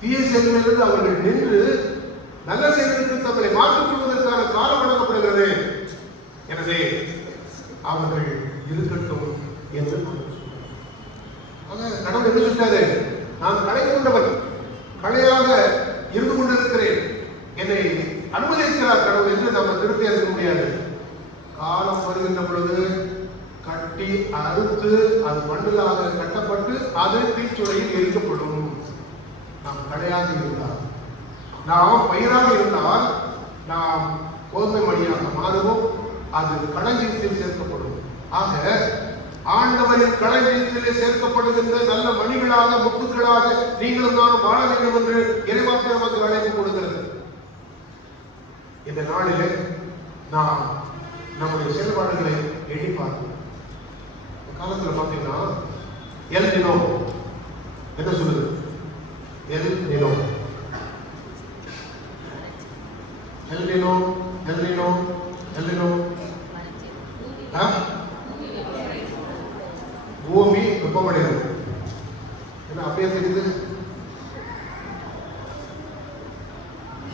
தீய செயல்களிலிருந்து அவர்கள் நின்று நல்ல செயல்களுக்கு தங்களை மாற்றிக் கொள்வதற்கான காலம் வழங்கப்படுகிறது. எனவே அவர்கள் இருக்கட்டும் என்று கடவுள் என்ன சொல்றாரு? நான் களை கொண்டவன், களையாக இருந்து கொண்டிருக்கிறேன், என்னை அனுமதிக்கிறார் கடவுள் என்று நம்ம திருப்தி அடைய முடியாது. காலம் வருகின்ற பொழுது கட்டி அறுத்து அது மண்டலாக கட்டப்பட்டு அது தீச்சுளையில் எரிக்கப்படும். நாம் களையாக இருந்தால், நாம் பயிராக இருந்தால் நாம் கோதுமை மணியாக மாறுவோம், அது களஞ்சியத்தில் சேர்க்கப்படும். ஆக ஆண்டவரின் களஞ்சியத்திலே சேர்க்கப்படுகின்ற நல்ல மணிகளாக, முத்துக்களாக நீங்களும் நானும் வாழ வேண்டும் என்று இறைவாக்கு நமக்கு அழைப்பு கொடுக்கிறது. இந்த நாளிலே நாம் நம்முடைய செயல்பாடுகளை எண்ணி பார்ப்போம். காலத்தில் பார்த்தீங்கன்னா எல் நினோ என்ன சொல்லுது? El Nino, El Nino, El Nino, El Nino. பூமி வெப்பமடைகிறது. என்ன அப்படியே தெரியுது?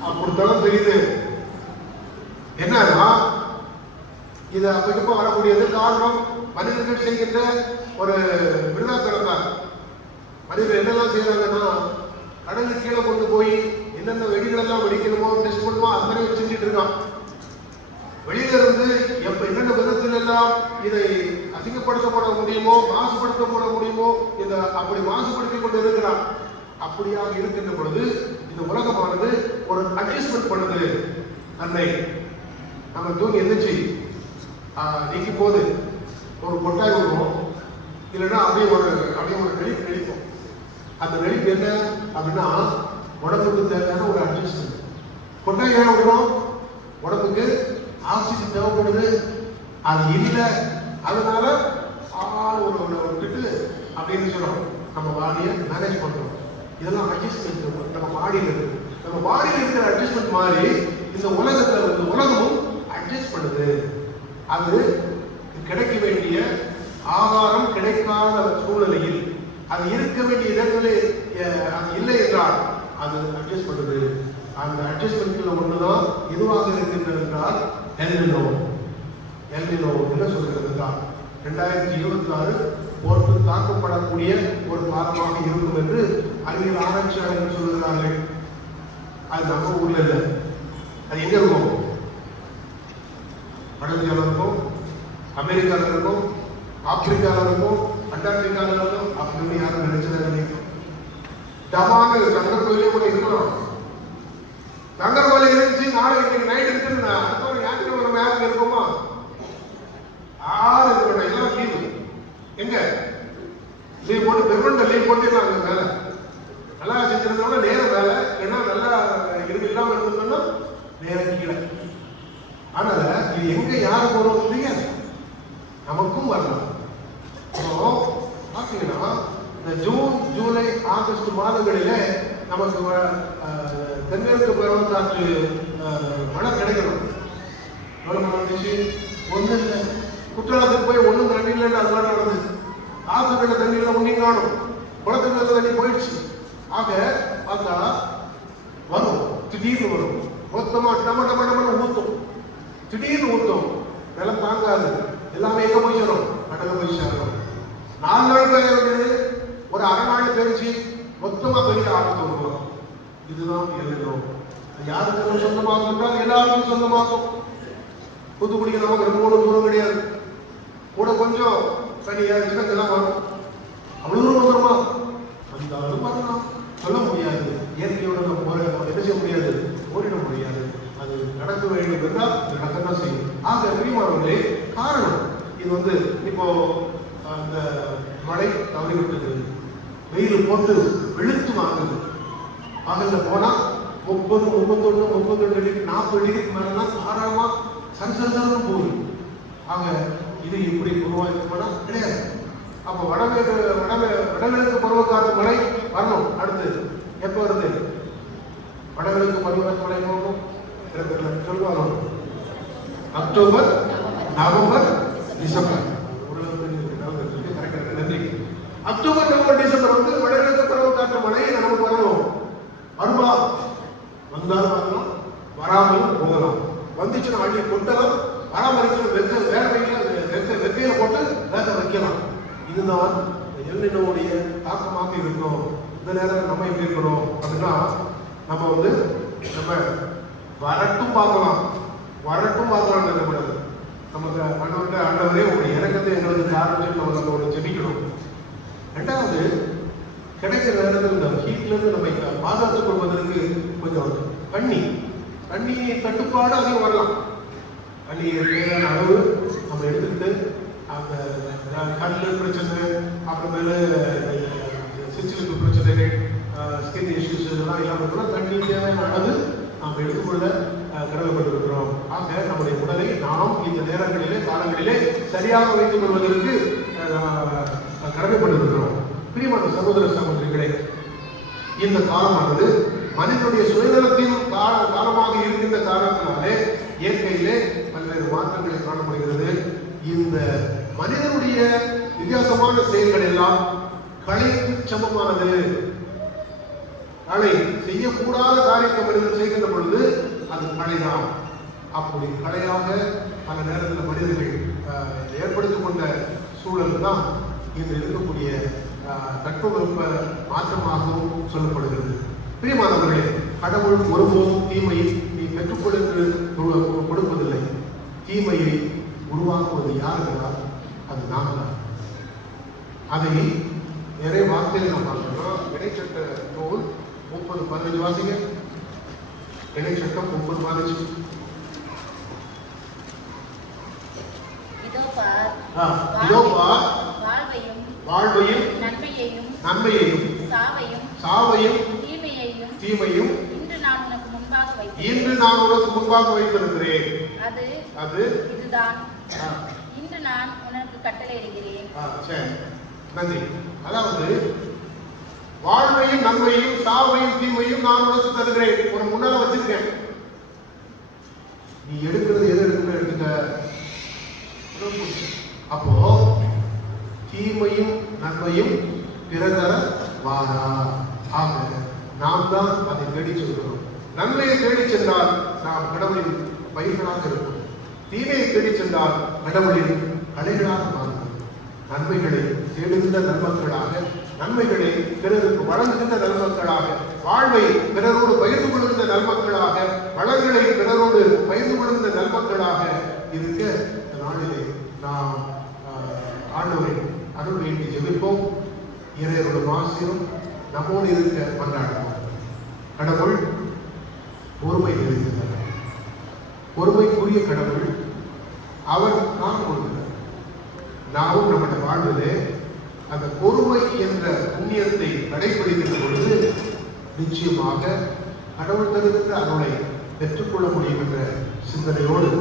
அப்படித்தான் தெரியுது. என்னன்னா இது அப்பக்கப்ப வரக்கூடியது காரணம் மனிதர்கள் செய்கின்ற ஒரு விடுதாத்தனத்தான். மனிதர்கள் என்னெல்லாம் செய்யறாங்கன்னா, கடலுக்கு கீழே கொண்டு போய் என்னென்ன வெடிகள் எல்லாம் வெடிக்கணுமோ டெஸ்ட் பண்ணுமோ அத்தனை செஞ்சுட்டு இருக்கான். வெளியில இருந்து எப்ப என்னென்ன விதத்தில் எல்லாம் இதை அசிங்கப்படுத்தப்பட முடியுமோ, மாசுபடுத்தப்பட முடியுமோ, இந்த அப்படி மாசுபடுத்திக் கொண்டு இருக்கிறான். அப்படியாக இருக்கின்ற பொழுது இந்த உலகமானது ஒரு அட்ஜஸ்ட்மெண்ட் பண்ணுது. தன்னை நம்ம தூங்கி எந்திரிச்சு நீக்கி போது ஒரு கொட்டாய் விடுவோம், இல்லைன்னா அப்படியே ஒரு நெளிப்பு நெளிப்போம். அந்த நெளிப்பு என்ன அப்படின்னா உடம்புக்கு தேவையான ஒரு அட்ஜஸ்ட்மெண்ட். கொட்டாய் ஏன் விடுறோம்? உடம்புக்கு ஆக்சிஜன் தேவைப்படுது, அது இல்லை, அதனால விட்டுட்டு அப்படின்னு சொல்றோம். நம்ம பாடியை மேனேஜ் பண்றோம். இதெல்லாம் அட்ஜஸ்ட்மெண்ட் நம்ம பாடியில் இருக்கு. நம்ம பாடியில் இருக்கிற அட்ஜஸ்ட்மெண்ட் மாதிரி இந்த உலகமும் அட்ஜஸ்ட் பண்ணுது. அது கிடைக்க வேண்டிய ஆகாரம் கிடைக்காத சூழ்நிலையில், அது இருக்க வேண்டிய இடங்களே அது இல்லை என்றால் அது அட்ஜஸ்ட் பண்ணுது. அந்த அட்ஜஸ்ட்மெண்ட்ல ஒண்ணுதான் எதுவாக இருக்கின்றது என்றால் எல்னினோ என்ன சொல்கிறது என்றால் 2026 போர்த்து தாக்கப்படக்கூடிய ஒரு காலமாக இருக்கும் என்று அறிவியல் ஆராய்ச்சியாளர்கள் சொல்லுகிறார்கள். அது நம்ம ஊர்ல இல்லை. அது எங்க இருக்கும்? வடஇந்தியாவில் இருக்கும், அமெரிக்காவில் இருக்கும், ஆப்பிரிக்காவில் இருக்கும், அண்டார்டிகாவில் இருக்கும். அப்படின்னு யாரும் நினைச்சதாக டமான சங்கர் கோயிலே கூட இருக்கணும். சங்கர் கோயில் இருந்துச்சு, நாளை இன்னைக்கு நைட் இருக்குன்னா அடுத்த ஞாயிற்றுக்கிழமை யாருக்கு இருக்குமா? ஆறு இருக்கணும். எல்லாம் லீவு. எங்க லீவ் போட்டு பெர்மனண்ட் லீவ் போட்டுருக்காங்க. மேல நல்லா செஞ்சிருந்தோம்னா நேரம் வேலை, ஏன்னா நல்லா இல்லாம இருந்தோம்னா நேரம் கீழே. அதனால இது எங்க யாருக்கு வரும் தெரியாது, நமக்கும் வரலாம். பாத்தீங்கன்னா இந்த ஜூன், ஜூலை, ஆகஸ்ட் மாதங்களிலே நமக்கு தென்மேற்கு பருவக்காற்று மழை கிடைக்கணும். எவ்வளவு மழை வந்துச்சு? ஒன்றும் இல்லை. குற்றாலத்துக்கு போய் ஒன்றும் தண்ணி இல்லைன்னு அது மாதிரி நடந்தது. ஆற்றுக்கடை தண்ணியில் ஒன்றையும் காணும், குளத்துக்கு தண்ணி போயிடுச்சு. ஆக பார்த்தா வரும், திடீர்னு வரும், மொத்தமா டமன்னு ஊத்தும். திடீர்னு ஊத்தும், நிலம் தாங்காது, எல்லாமே எங்க போய் சேரும்? கடலை போய் சேரும். 4 நாள் பெய்ய வேண்டியது ஒரு அரை நாள் பெருச்சு மொத்தமா பெரிய ஆபத்து வருவோம். இதுதான் எழுதும். யாருக்கு சொந்தமாகும் என்றால் எல்லாருக்கும் சொந்தமாகும். தூத்துக்குடிக்கு நமக்கு ரொம்ப தூரம் கிடையாது, கூட கொஞ்சம் தனியாக இதெல்லாம் வரும். அவ்வளவு தூரம் வந்துருமா? வந்தாலும் வரலாம், சொல்ல முடியாது. இயற்கையோட நம்ம என்ன செய்ய முடியாது, ஓடிட முடியாது. அது நடக்க வேண்டும் என்றால் நடக்கத்தான் செய்யும். ஆக பிரியமானவர்களே, காரணம் இது இப்போ அந்த மழை தவறிவிட்டது, வெயில் போட்டு வெளுத்து வாங்குது. பகல்ல போனா 30, 31, 32 டிகிரி, 40 டிகிரிக்கு மேலாம் தாராளமா சன்சல்தான் போகுது. ஆக இது இப்படி உருவாக்கி கிடையாது. அப்ப வடகிழக்கு பருவக்காற்று மழை வரணும். அடுத்து எப்ப வருது? வடகிழக்கு பருவக்காற்று மழை போகணும் சொல்லுவாங்க அக்டோபர், நவம்பர், டிசம்பர். நன்றி. அக்டோபர், நவம்பர், டிசம்பர் வடகிழக்கு பருவக்காற்று மழை நமக்கு வரணும். வருமா? வந்தாலும் வரலாம், வராமலும் போகலாம். வந்துச்சுன்னா அள்ளி கொட்டலாம், பராமரிக்கணும், வெக்கையில போட்டு வேக வைக்கலாம். இதுதான் எல்னினோவுடைய தாக்கமாக இருக்கும். இந்த நேரம் நம்ம எப்படி இருக்கணும் அப்படின்னா, நம்ம வரட்டும் பார்க்கலாம் நினைக்கூடாது. நமக்கு ஆண்டவரே உங்களுடைய இறக்கத்தை எங்களுக்கு காரணம் நம்ம ஜெபிக்கணும். ரெண்டாவது, கிடைக்கிற நேரத்தில் இந்த ஹீட்ல இருந்து நம்ம பாதுகாத்துக் கொள்வதற்கு கொஞ்சம் தண்ணி தட்டுப்பாடு அதிகம் வரலாம். தண்ணி தேவையான அளவு நம்ம எடுத்துக்கிட்டு அந்த கல் பிரச்சனை, அப்புறமேல சிச்சிலுக்கு பிரச்சனைகள், ஸ்கின் இஷ்யூஸ் இதெல்லாம் இல்லாமல் தண்ணி தேவையான அளவு நாம் எடுத்துக்கொள்ள கடமைப்பட்டிருக்கிறோம். ஆக நம்முடைய உடலை நாம் இந்த நேரங்களிலே காலங்களிலே சரியாக வைத்துக் கொள்வதற்கு கடமைப்பட்டிருக்கிறோம். பிரியமான சகோதர சகோதரிகளே, இந்த காலமானது மனிதனுடைய சுயநலத்தின் காலமாக இருக்கின்ற காரணத்தினாலே இயற்கையிலே பல்வேறு மாற்றங்களை காண முடிகிறது. இந்த மனிதனுடைய வித்தியாசமான செயல்கள் எல்லாம் கலைக்கு சமமானது. கலை செய்யக்கூடாத காரியத்தை மனிதன் செய்கின்ற பொழுது அது கலைதான். அப்படி கலையாக பல நேரத்தில் மனிதர்கள் ஏற்படுத்திக் கொண்ட சூழல் தான் இன்று இருக்கக்கூடிய தட்பவெப்ப மாற்றமாகவும் சொல்லப்படுகிறது. பிரியமானவர்களே, கடவுள் ஒருபோதும் தீமையை நீ பெற்றுக்கொள் என்று கொடுப்பதில்லை. தீமையை உருவாக்குவது யாருங்களா? அது நாம் தான். அதை நிறைய வார்த்தைகள் நம்ம பார்க்கணும். இடைச்சட்ட நூல் 30:15 வாசிங்க. இடைச்சட்டம் 30:15. இதோ பார் வாழ்வையும் நன்மையையும் சாவையும் தீமையும் இன்று நான் உனக்கு முன்பாக வைத்திருக்கிறேன். அது இதுதான் இன்று நான் உனக்கு கட்டளையிடுகிறேன். சரி, நன்றி. அதாவது வாழ்வையும் நன்மையும் சாவையும் தீமையும் நான் உனக்கு தருகிறேன். உனக்கு முன்னால வச்சிருக்கேன். நீ எடுக்கிறது எது எடுத்துக்க. அப்போ தீமையும் நன்மையும் பிறதர வாரா. ஆக நாம் தான் அதை தேடி செல்கிறோம். நன்மையை தேடி சென்றால் நாம் கடவுளின் பயிர்களாக இருக்கும். தீமையை தேடி சென்றால் கடவுளின் கலைகளாக மாறும். நன்மைகளை தேடுகின்ற நன்மக்களாக, நன்மைகளை பிறருக்கு வழங்குகின்ற நன்மக்களாக, வாழ்வை பிறரோடு பகிர்ந்து கொள்கின்ற நன்மக்களாக, வளங்களை பிறரோடு பகிர்ந்து கொள்கின்ற நன்மக்களாக இருக்க இந்த நாளிலே நாம் ஆண்டவரின் அருள் வேண்டி ஜெபிப்போம். இறைவனுடைய ஆசீர்வாதம் நம்மோடு இருக்க மன்றாடுவோம். கடவுள் பொறுமை நிறைந்தவர். பொறுமைக்குரிய கடவுள் அவர் நாம் கொடுக்கிறார். நாமும் நம்முடைய வாழ்விலே அந்த பொறுமை என்ற புண்ணியத்தை கடைபிடிக்கின்ற பொழுது நிச்சயமாக கடவுள் தருகின்ற அருளை பெற்றுக்கொள்ள முடியும் என்ற சிந்தனையோடு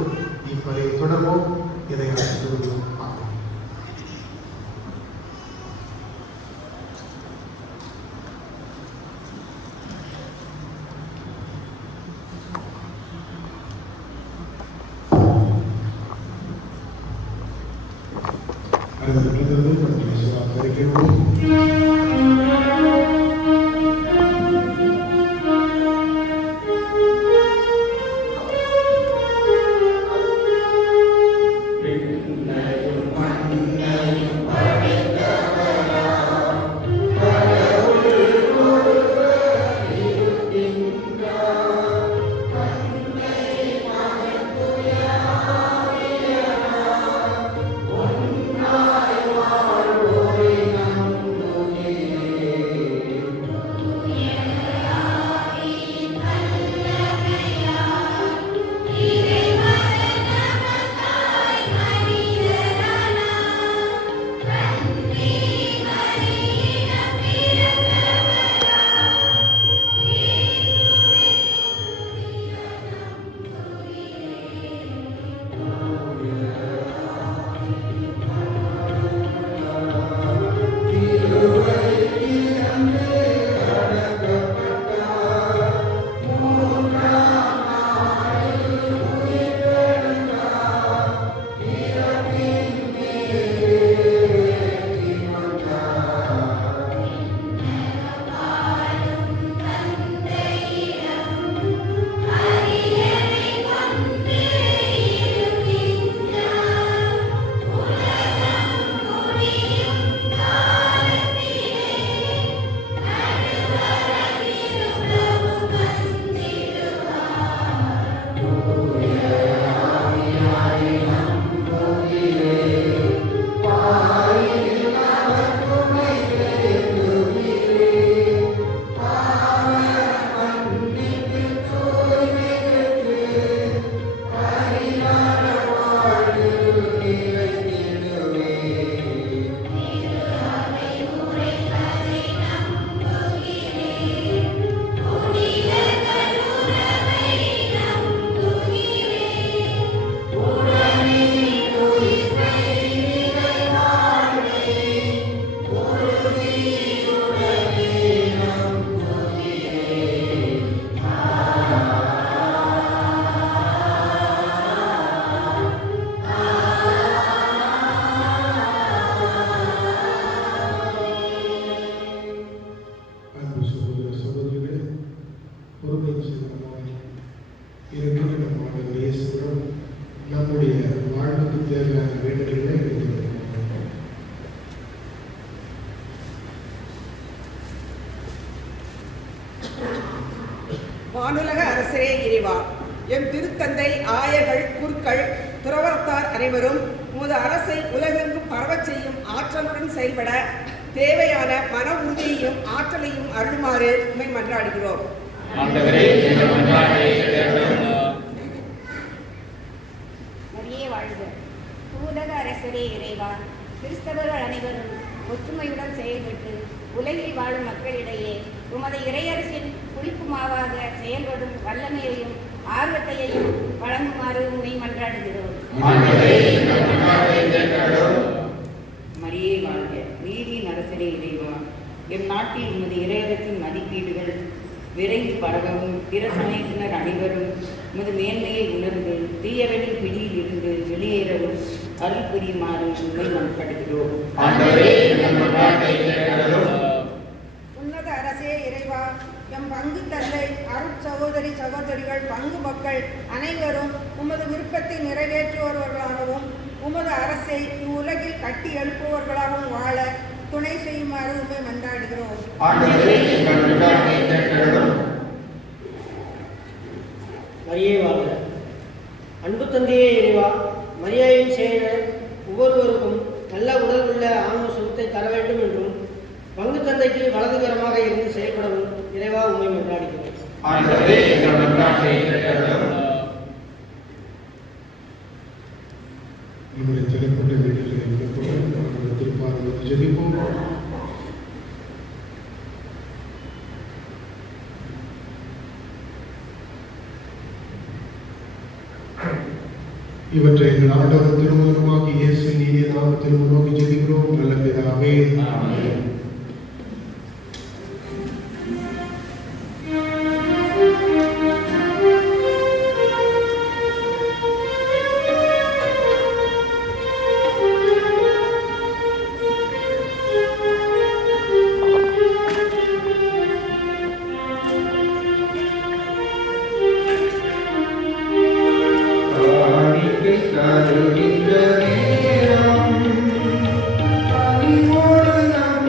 இப்பதை தொடர்வோம். இதை ஆசிர்வதிப்போம். வானுலக அரசரே இறைவா, எம் திருத்தந்தை, ஆயர்கள், குருக்கள், துறவரத்தார் அனைவரும் உமது அரசை உலகெங்கும் பரவச் செய்யும் ஆற்றலுடன் செயல்பட தேவையான மன உறுதியையும் ஆற்றலையும் அருளுமாறு உம்மை மன்றாடுகிறோம். மரியே வாழ்க. பூதக அரசரே இறைவா, கிறிஸ்தவர்கள் அனைவரும் ஒற்றுமையுடன் செயல்பட்டு உலகில் வாழும் மக்களிடையே உமது இறையரசின் குளிப்புமாவாக செயல்படும் வல்லமையையும் ஆர்வத்தையும் வழங்குமாறு உம்மை மன்றாடுகிறோம். மரியே வாழ்க. நீதியின் அரசரே இறைவா, எம் நாட்டில் உமது இறையரசின் மதிப்பீடுகள் விரைந்து பரவவும் பிற சமயத்தினர் அனைவரும் உமது மேன்மையை உணர்ந்து தீயவனின் பிடியில் இருந்து வெளியேறவும் அருள் புரியுமாறு உண்மை மன்றாடுகிறோம். உன்னத அரசே இறைவா, எம் பங்கு தந்தை, அருட்சகோதரி சகோதரிகள், பங்கு மக்கள் அனைவரும் உமது விருப்பத்தை நிறைவேற்றுபவர்களாகவும் உமது அரசை இவ்வுலகில் கட்டி எழுப்புபவர்களாகவும் வாழ துணை செய்யுமாறு உண்மை மன்றாடுகிறோம். மரியே வாழ்க. அன்பு தந்தையே இறைவா, மரியாயின் செயலர் ஒவ்வொருவருக்கும் நல்ல உடல் உள்ள ஆன்ம சுகத்தை தர வேண்டும் என்றும் பங்கு தந்தைக்கு வலதுகரமாக இருந்து செயல்படவும் இறைவா உண்மை மன்றாடுகிறோம். நம்முடைய தலைப்பட்ட வீடுகளை திருப்பார்வை ஜெபிப்போம். இவற்றை எங்கள் ஆண்டவர் திருமணமாகி இயேசு நீதிய நாமத்தில் நோக்கி ஜெபிக்கிறோம். நல்ல பிதாவே, ஆமென். கருகின்ற நேரம் பணிவோடு நம்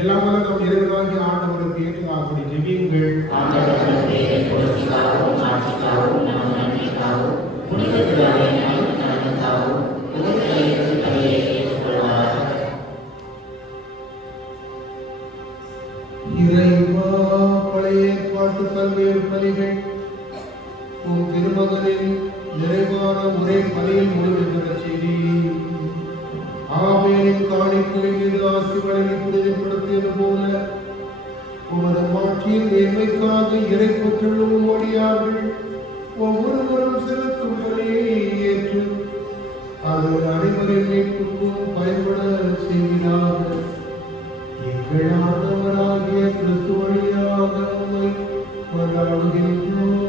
எல்லாம் வல்ல நம் இறைவனாகிய ஆண்டவருக்கு ஏற்றதாகபடி ஜெபியுங்கள். இறைவா, பழைய ஏற்பாட்டு பல்வேறு பலிகள் உன் திருமகனின் நிறைவான ஒரே பலியில் முடிவென்ற செய்தி ஆவேலின் காணிக்கை மீது ஆசி வழங்கி புனிதப்படுத்தியது போல உமது மாட்சியின் மேன்மைக்காக இறைப்பற்றுள்ளும் அடியார்கள் ஒவ்வொருவரும் செலுத்தும் பலியை ஏற்று அது அனைவரின் மீட்புக்கும் பயன்பட செய்கிறார்கள். எங்கள் ஆண்டவராகிய கிறிஸ்து வழியாக உம்மை கொண்டாடுகின்றோம்.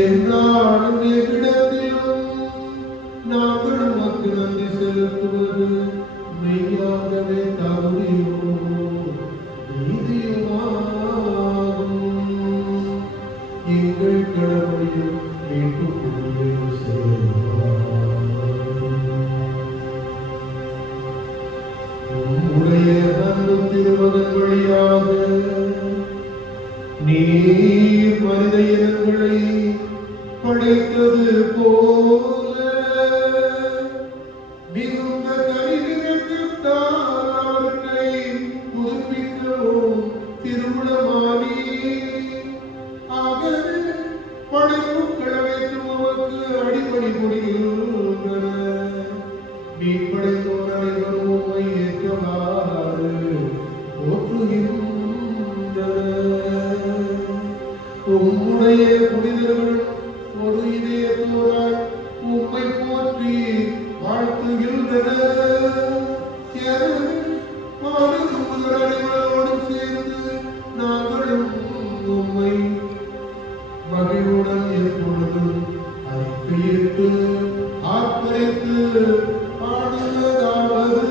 எல்லாரும் எவ்விடத்திலும் நாங்கள் உமக்கு நன்றி செலுத்துவது மெய்யாகவே தகுதியும் நீதியுமாகும். எங்கள் கடமையும் மீட்புக்குரியதும் உம்முடைய அன்பு திருமகன் வழியாக நீர் மனித இனங்களை படைத்தது போல மிகுந்த கனிவிரக்கத்தால் அவர்களை புதுப்பிக்கவும் திருமணமானி. ஆகவே படைப்புகள் அனைத்தும் உமக்கு அடிபணி புரிகின்றன. மீன்படைத்தோர் அனைவரும் உம்மை ஏற்றவாறு போற்றுகின்றனர். உம்முடைய புனிதர்கள் ஒரு இதயத்தோராய் உம்மை போற்றி வாழ்த்துகின்றனர். அனைவரோடும் சேர்ந்து நாங்களும் உம்மை மகிழ்வுடன் எப்பொழுதும் அறிக்கையிட்டு ஆர்ப்பரித்து பாடுவதாவது.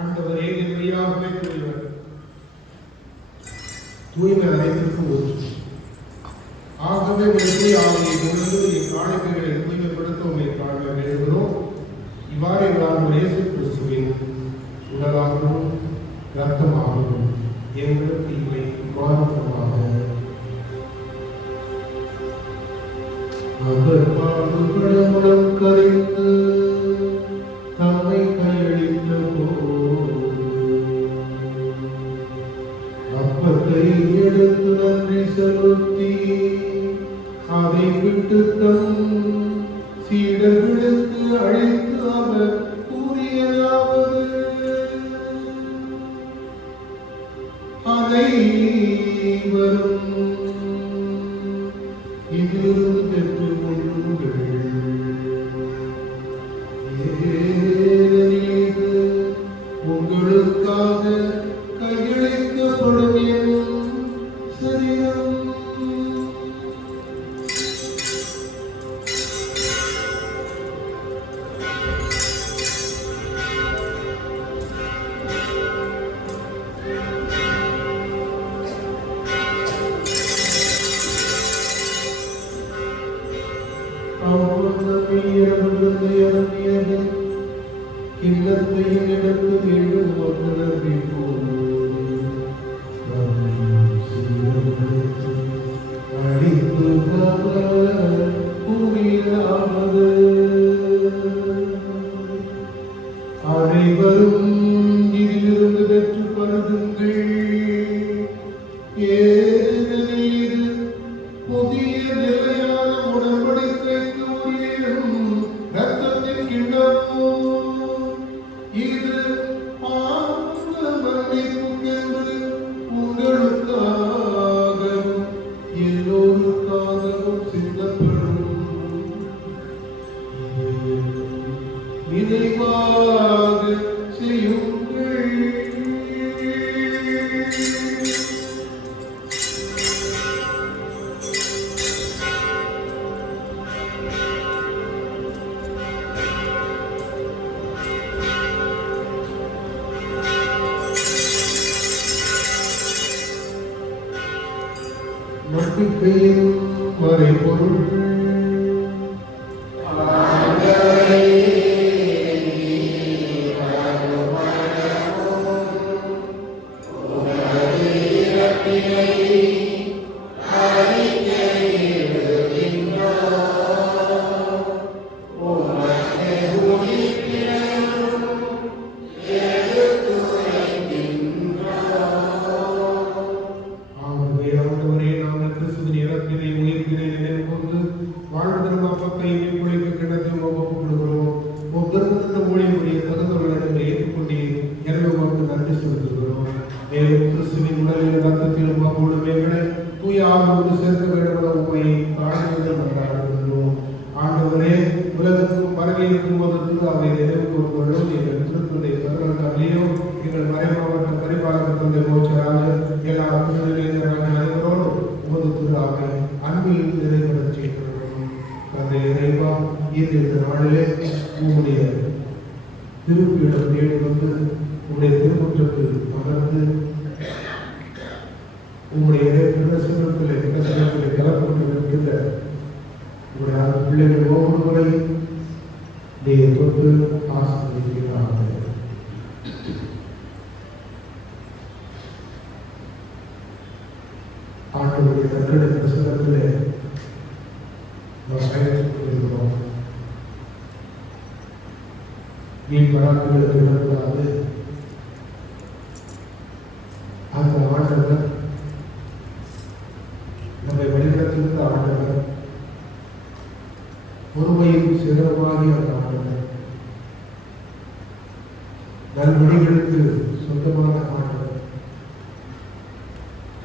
ஆண்டவரே, மெய்யாகவே தூயவர், தூய்மை அனைத்திற்கும் ஒன்று. ஆகவே வெற்றி ஆகிய பொழுது இக்காணிக்கைகளை தூய்மைப்படுத்த உண்மை காண வேண்டுகிறோம். இவ்வாறு எங்களால் இயேசு கிறிஸ்துவின் உடலாகவும் இரத்தமாகவும் எங்களுக்கு இவை மாறுமாக அவர் பாடுபடமுடன் கரைந்து தம்மை கையளித்த அப்பத்தை எடுத்து நன்றி செலுத்தி அதை விட்டு தம் சீடர்களுக்கு அழைத்து அவர் கூறியதாவது அனைவரும் இதிலிருந்து பெற்றுக் கொள்ளுங்கள். ஏனெனில் இது உங்களுக்காக கையளிக்கப்படும் என் சரீரம். இல்லத்தையும் எடுத்து மீண்டும் வந்தனரை அழித்து கூறியாவது அனைவரும் இதிலிருந்து பெற்று பருகுங்கள். ஏனெனில் இது புதிய நிலையான உடன்படிக்கைக்கு உரியதும் இரத்தத்தின் கிண்ணமோ. இது பாவ மன்னிப்புக்கென்று உங்களுக்காகவும் எல்லோருக்காகவும் சிந்தப்படும். நினைவாக செய்யுங்கள். நம்பிக்கையின் மறைபொருள் சேர்க்க வேண்டும் உண்மை தாழ்மையுடன் கொண்டாடுகின்றோம். ஆண்டவரே, உலகத்துக்கும் பரவி இருக்கும் போது அவை நினைவு கூறுவதும் எங்கள் திருத்தந்தை சகோதரர்களையோ எங்கள் மறைமாவட்ட பரிபாலக தந்தை மோச்சராக எல்லா அனைவரோடும் உமது திரு அவை அன்பில் நிறைவேற செய்கிறோம். தந்தை இறைவா, இந்த நாளிலே உங்களுடைய திருப்பியிடம் தேடி வந்து உங்களுடைய திருமுற்றத்தில் அமர்ந்து உங்களுடைய பிரதேசத்தில் கலப்பட்டு இருக்கின்ற உங்களுடைய பிள்ளைகள் ஒவ்வொருவரை நீர் தொட்டு ஆசீர்வதிக்கிறார்கள். ஆண்டவருடைய தன்னுடைய பிரசனத்திலே நாம் பயணித்துக் கொண்டிருக்கிறோம். வீண் பராக்களுக்கு இடக்கூடாது. அந்த ஆண்டவர் நம்மை வழிநடத்துகின்ற ஆண்டவர், பொறுமையும் சிறப்பாகி அந்த ஆண்டவர், நல்வழிகளுக்கு சொந்தமான ஆண்டவர்,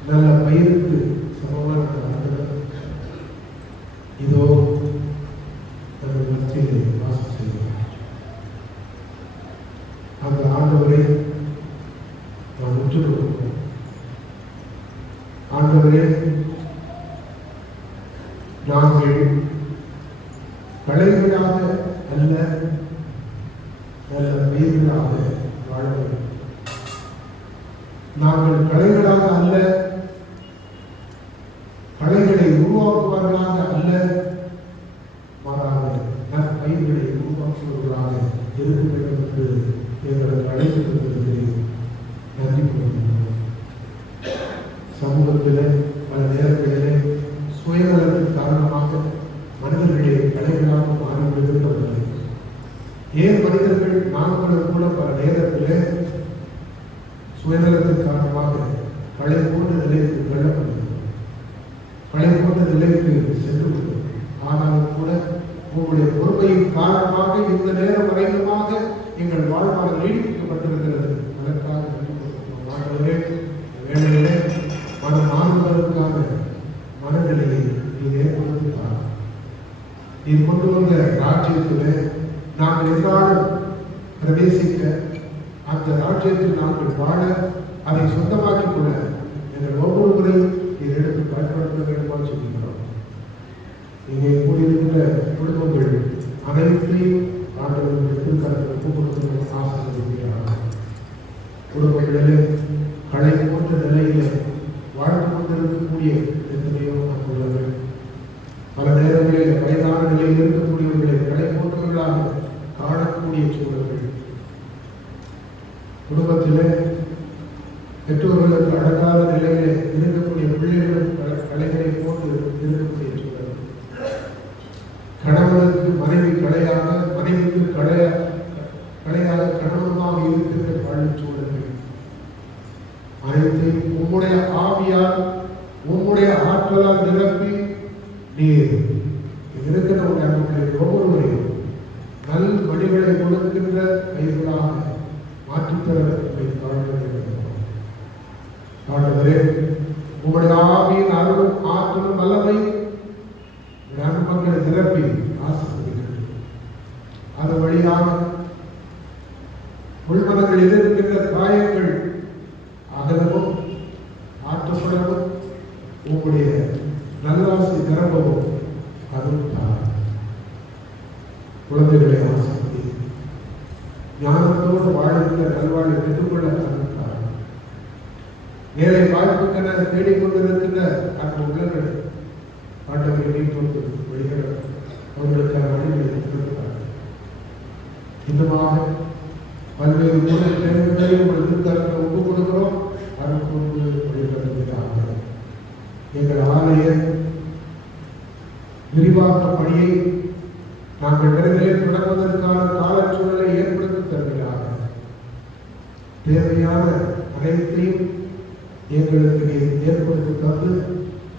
நல்ல பயிருக்கு சமமான ஆண்டவர் இதோ நம்ம மத்தியிலே வாசம் செய்கிறார். அந்த ஆண்டவரை நாம் உற்று நோக்குவோம். ஆண்டவரே, நாங்கள் கலைகளாக அல்ல, நல்ல பயிர்களாக வாழ வேண்டும். நாங்கள் கலைகளாக அல்ல, கலைகளை உருவாக்குவார்களாக அல்ல, மாறாக நற்பயிர்களை உருவாக்குவர்களாக இருக்க வேண்டும் என்று எங்களுக்கு அழைத்து தந்ததற்கு நன்றி கூறுகிறோம். சமூகத்திலே பல நேரங்களிலே சுயநலத்தின் காரணமாக மனிதர்களே கலைகளாக மாறிவிடுகின்றவர்கள். ஏன் மனிதர்கள் நாங்களும் கூட பல நேரத்திலே சுயநலத்தின் காரணமாக கலை போன்ற நிலைக்கு தள்ளப்படுகிறோம், கலை போன்ற நிலைக்கு சென்று வரையிலுமாக எங்கள் வாழ்வாளர் நீடிக்கப்பட்டிருக்கிறது. அதற்காக நன்றி கூறுகிறோம். ஆண்டவரே, வேளையிலே மாணவர்களுக்கான மனநிலையை நீர் ஏற்படுத்தினார். நீர் கொண்டு வந்த ராஜ்யத்திலே நாங்கள் எல்லாரும் பிரவேசிக்க, அந்த ராஜ்யத்தில் நாங்கள் வாழ, அதை சொந்தமாக்கிக் கொள்ள எங்கள் ஒவ்வொருவரையும் நீர் எடுத்து பயன்படுத்த வேண்டுமா சொல்கிறோம். இங்கே கூடியிருக்கிற குடும்பங்கள் அனைத்தையும் ஆண்டவர்கள் திருக்கரத்தில் ஒப்புக்கொடுத்து ஆசீர்வதிக்கிறார்கள். குடும்பங்களிலே களை போன்ற நிலையிலே வாழ்ந்து கொண்டிருக்கக்கூடிய எத்தனையோ அன்புள்ளவர்கள், பல நேரங்களில் வயதான நிலையில் இருக்கக்கூடியவர்களை களை போன்றவர்களாக காணக்கூடிய சூழல்கள், குடும்பத்திலே பெற்றோர்களுக்கு அடங்காத நிலையிலே இருக்கக்கூடிய பிள்ளைகளும் கலைகளை போன்று இருக்கக்கூடிய சூழல், கணவனுக்கு மனைவி கலையாக, மனைவிக்கு கலையாக கணவனுமாக இருக்கின்ற வாழ்வு சூழல்கள் அனைத்தையும் உம்முடைய ஆவியால், உம்முடைய ஆற்றலால் நிரப்பி நீர் இருக்கிற ஒவ்வொருவரையும் நல் வழிகளை கொடுக்கின்ற கைகளாக மாற்றித்தர ஆண்டவரே, உங்களுடைய ஆவியின் அருளும் ஆற்றலும் வல்லமை மக்களை நிரப்பி ஆசீர்வதிக்கிறது. அது வழியாக உள்மனங்களில் இருக்கின்ற காயங்கள் அகலவும் ஆற்றப்படவும் உங்களுடைய நல்லாசை நிரம்பவும் அதுவும் தான். குழந்தைகளை ஆசீர்வதி, ஞானத்தோடு வாழ்கின்ற நல்வாழ்வை பெற்றுக்கொள்ள அனுப்பினார். வேலை வாய்ப்புக்கென தேடிக்கொண்டிருக்கின்ற அந்த உள்ளங்கள் ஆண்டவரை நீட்டோடு வழிகள் அவர்களுக்கான வழிகளை கொடுக்கிறார். இன்னுமாக பல்வேறு முதல் தேர்வுகளை உங்கள் திருத்தரத்தை ஒப்புக் கொடுக்கிறோம். அருள்கொண்டு வழிபடுகிறார்கள். எங்கள் ஆலய விரிவாக்க பணியை நாங்கள் விரைவில் தொடங்குவதற்கான காலச்சூழலை ஏற்படுத்தி தருகிறார்கள். தேவையான அனைத்தையும் எங்களுக்கு ஏற்படுத்தி தந்து,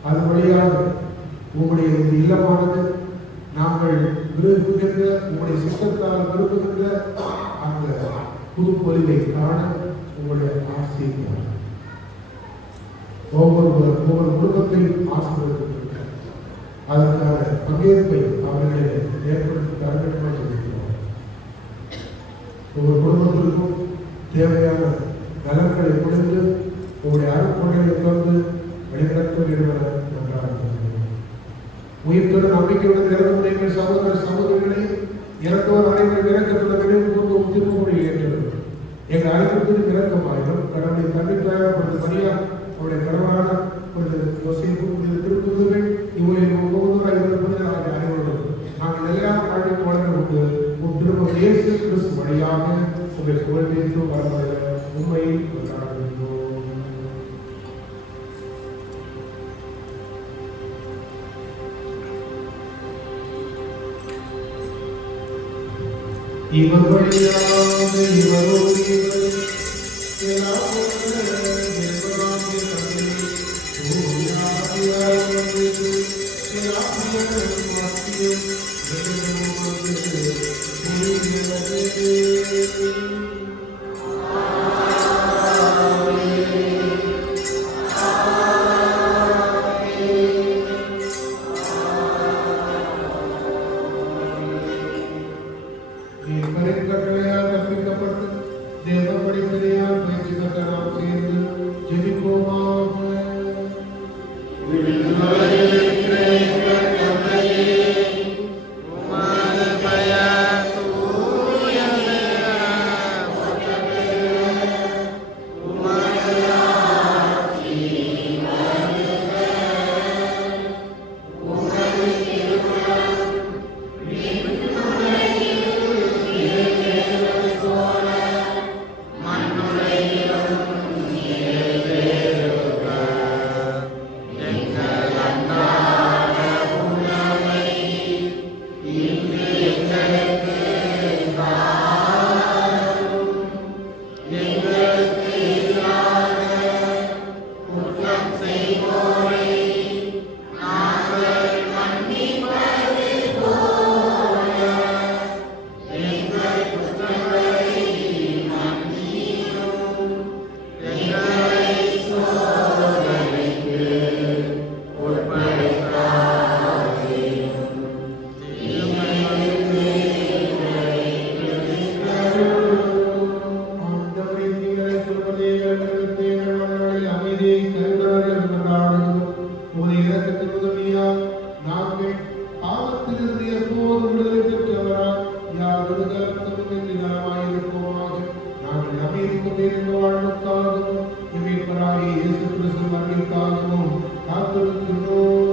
அது வழியாக உங்களுடைய இந்த இல்லமானது நாங்கள் விரும்புகின்ற, உங்களுடைய சித்தத்தால் விரும்புகின்ற அந்த புது பொலிவை காண உங்களுடைய ஆசையை ஒவ்வொரு குடும்பத்தையும் ஆசீர்வதித்திருக்கிறார். அதற்கான பங்கேற்பை அவர்களை ஏற்படுத்தி தரவேண்டுமா சொல்லிக்கிறோம். ஒவ்வொரு குடும்பத்திற்கும் தேவையான நலன்களை கொடுத்து உங்களுடைய அருட்கொடையை தொடர்ந்து வழிநடத்த வேண்டும் நன்றாக உயிர்த்தோடு நம்பிக்கையுடன் இறந்து எங்கள் சகோதர சகோதரிகளை இறந்தோர் அனைவரும் இறக்கத்துடன் நினைவு கூர்ந்து திருமொழி ஏற்றது. எங்கள் அனைவருக்கும் இறக்கமாயிரும் கடவுளை தன்னித்தாயப்படுத்த மரியாதை அவருடைய கணவரான திருக்குறள் இவரை அனைவரும் நாங்கள் எல்லாம் வாழ்க்கை வளர்ந்து கொண்டு உன் திரும்ப இயேசு கிறிஸ்து வழியாக உங்கள் குழந்தைக்கு வர உண்மையை கொண்டாடுகின்றோம். இவர் வழியாக இவரோடு விடுதலை பெற்றவரால் யாதொரு கலக்கமுமின்றி நலமாயிருப்போமாக. நாங்கள் நம்பியிருக்கும் பேரின்ப வாழ்வுக்காகவும் இமைப்பராகிய இயேசு கிறிஸ்து மரணிக்காகவும் காத்திருக்கின்றோம்.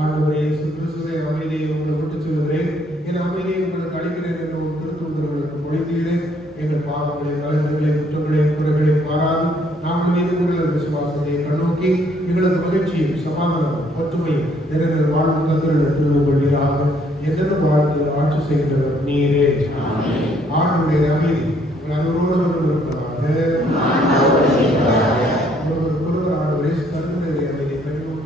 ஆண்டவரே, இயேசு கிறிஸ்துவே, அமைதியை உங்களுக்கு விட்டுச் செல்கிறேன். என் அமைதியை உங்களுக்கு அளிக்கிறேன் என்று ஒரு திருத்தூதர்களுக்கு மொழிந்தீரேன். எங்கள் பாவங்களை, கலகங்களை, குற்றங்களை, குறைகளை பாராது நாங்கள் மீது கொள்கிற விசுவாசத்தை கண்ணோக்கி எங்களது மகிழ்ச்சியும் சமாதானமும் ஒற்றுமையும் நிறைந்த வாழ்வு தந்தரிடத்தில் கொள்வீராக. என்னென்ன வாழ்ந்து ஆட்சி செய்கிறவர் நீரே. ஆண்டுடைய அமைதி உங்கள் அனைவரோடு இருப்பதாக. ஒருவர் ஆண்டவரே கருணை அமைதியை கைகொள்ளும்.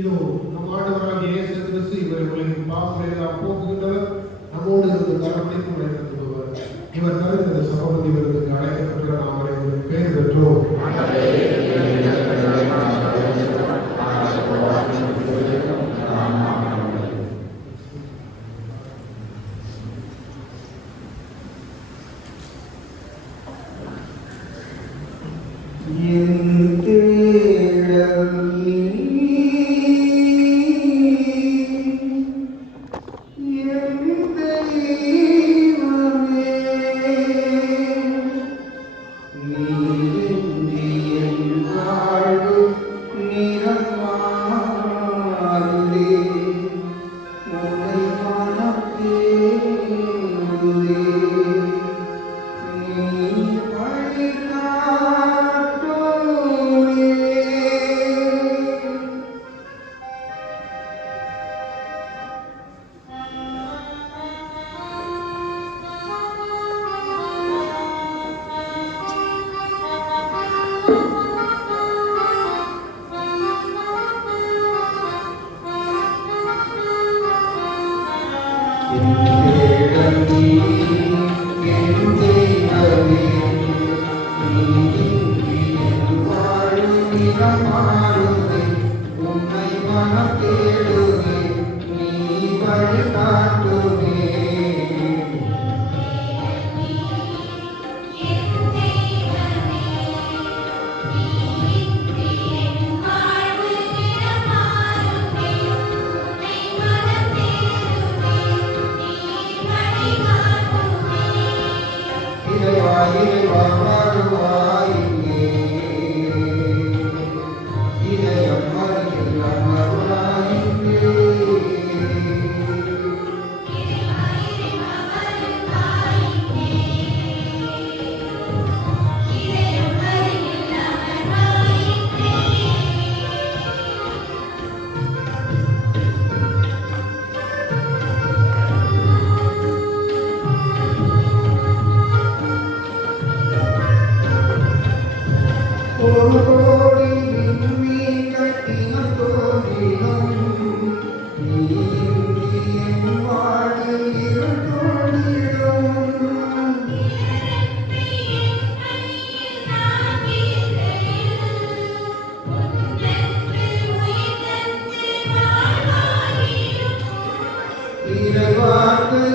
இதோ நம் ஆண்டவராகிய இயேசு கிறிஸ்து இவரை உலகின் பாவங்களை எல்லாம் போக்குகின்றவர், நம்மோடு இருந்து கரத்தை நடத்துபவர். இவர் தருகிற சமபந்தி விருதுக்கு அழைக்கப்பட்ட நாம் அனைவரும் பேர் பெற்றோர். நிறைவாகுமே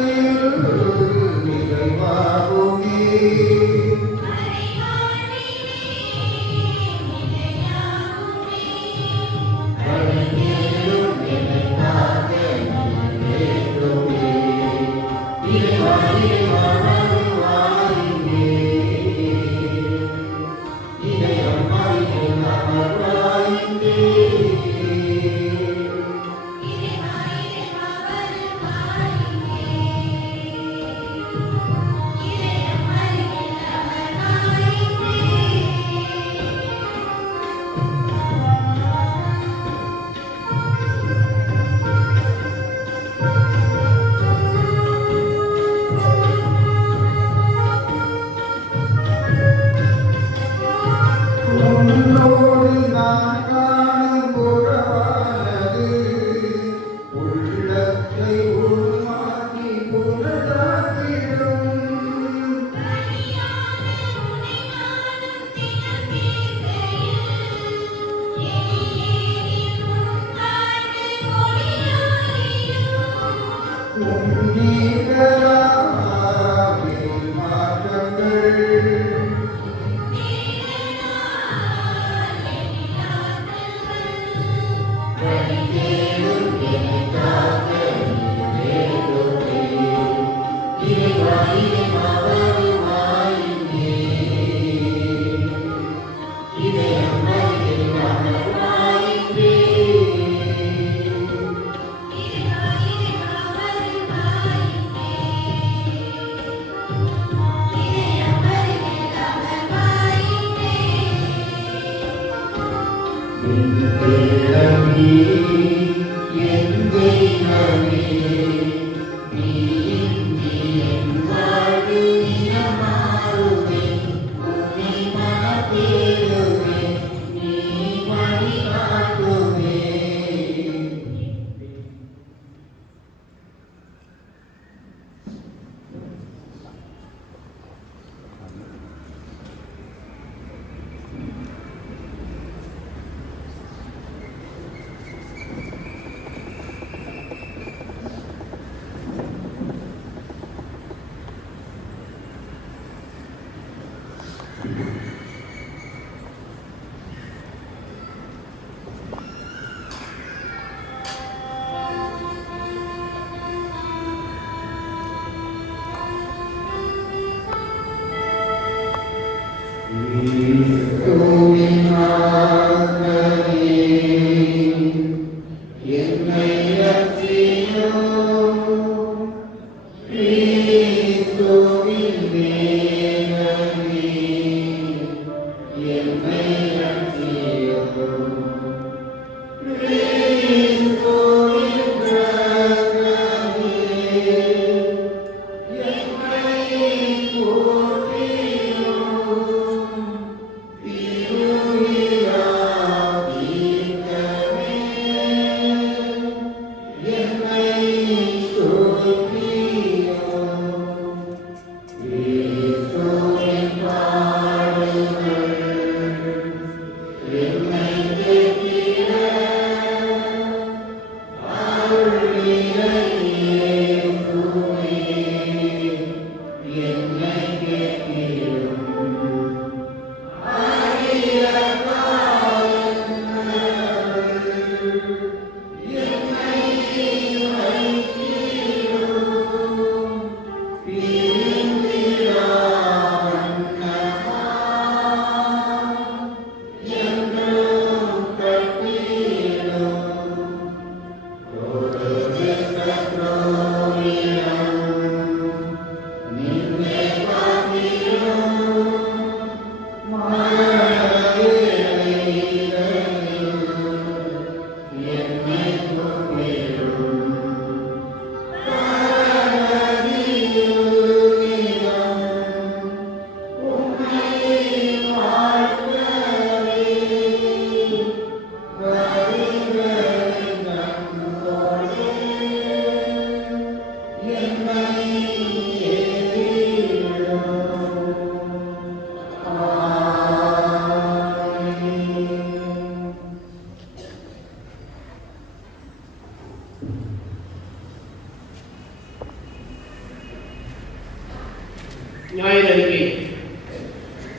ஞாயிறு அறிக்கை.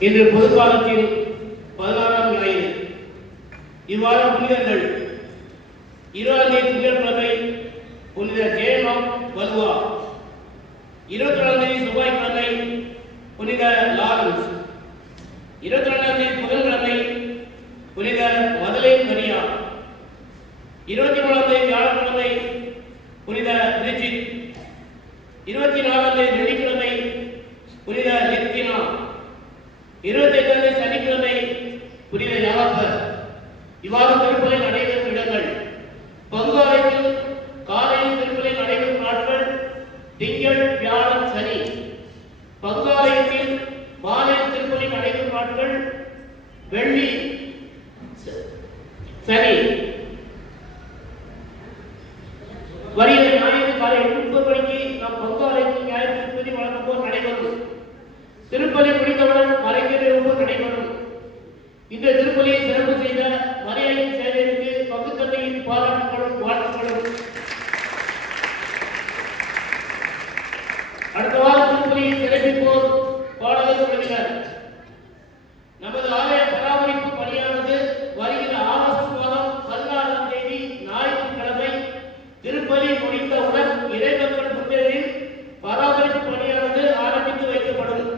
இன்று பொதுக்காலத்தில் 16ஆம் ஞாயிறு. இவ்வாறு புனிதர்கள் 20ஆம் தேதி திங்கட்கிழமை புனித ஜெயமாம் வலுவா, 22ஆம் தேதி செவ்வாய்க்கிழமை புனித லாரன்ஸ், 22ஆம் தேதி புதன்கிழமை புனித மதலேன் மரியா, 23ஆம் தேதி வியாழக்கிழமை புனித பிரிஜிட், 24ஆம் தேதி வெள்ளிக்கிழமை புனித லெத்தினா, 25ஆம் தேதி சனிக்கிழமை புனித யாப்பர். இவ்வாறு திருப்பலி நடைபெறும் இடங்கள்: பங்காலையில் காலையில் திருப்பலி நடைபெறும் நாட்கள் திங்கள், வியாழன், சனி. பங்காலயத்தில் மாலையில் திருப்பலி நடைபெறும் நாட்கள் வெள்ளி, சனி. வருகிற ஞாயிறு காலை 8:30 மணிக்கு நம் பங்காலயத்தில் ஞாயிறு திருப்பலி வழக்கம் போல் நடைபெறும். திருப்பலி முடித்தவுடன் மறைநிகழ்வு நடைபெறும். இந்த திருப்பலியை சிறப்பு செய்த மரியாயின் சேவைக்கு பங்குத்தந்தையின் பாராட்டுகளும் வாழ்த்துக்களும். அடுத்த வாரம் திருப்பலியை சிறப்பிப்போர் பாடகர் திருப்பணிகள். நமது ஆலய பராமரிப்பு பணியானது வருகிற ஆகஸ்ட் மாதம் 14ஆம் தேதி ஞாயிற்றுக்கிழமை திருப்பலி முடிந்தவுடன் இறைமக்கள் முன்னேறில் பராமரிப்பு பணியானது ஆரம்பித்து வைக்கப்படும்.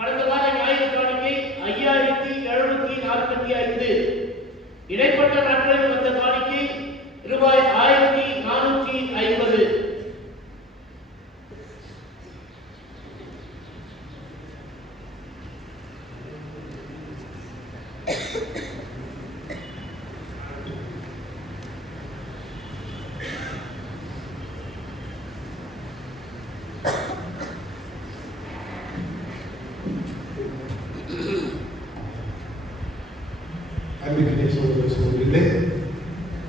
கடந்த வார ஞாயிறு காணிக்கை 5745. இடைப்பட்ட நாட்களில் வந்த காணிக்கை ரூபாய் 1450. அன்பிற்குரிய சகோதர சகோதரிகளே,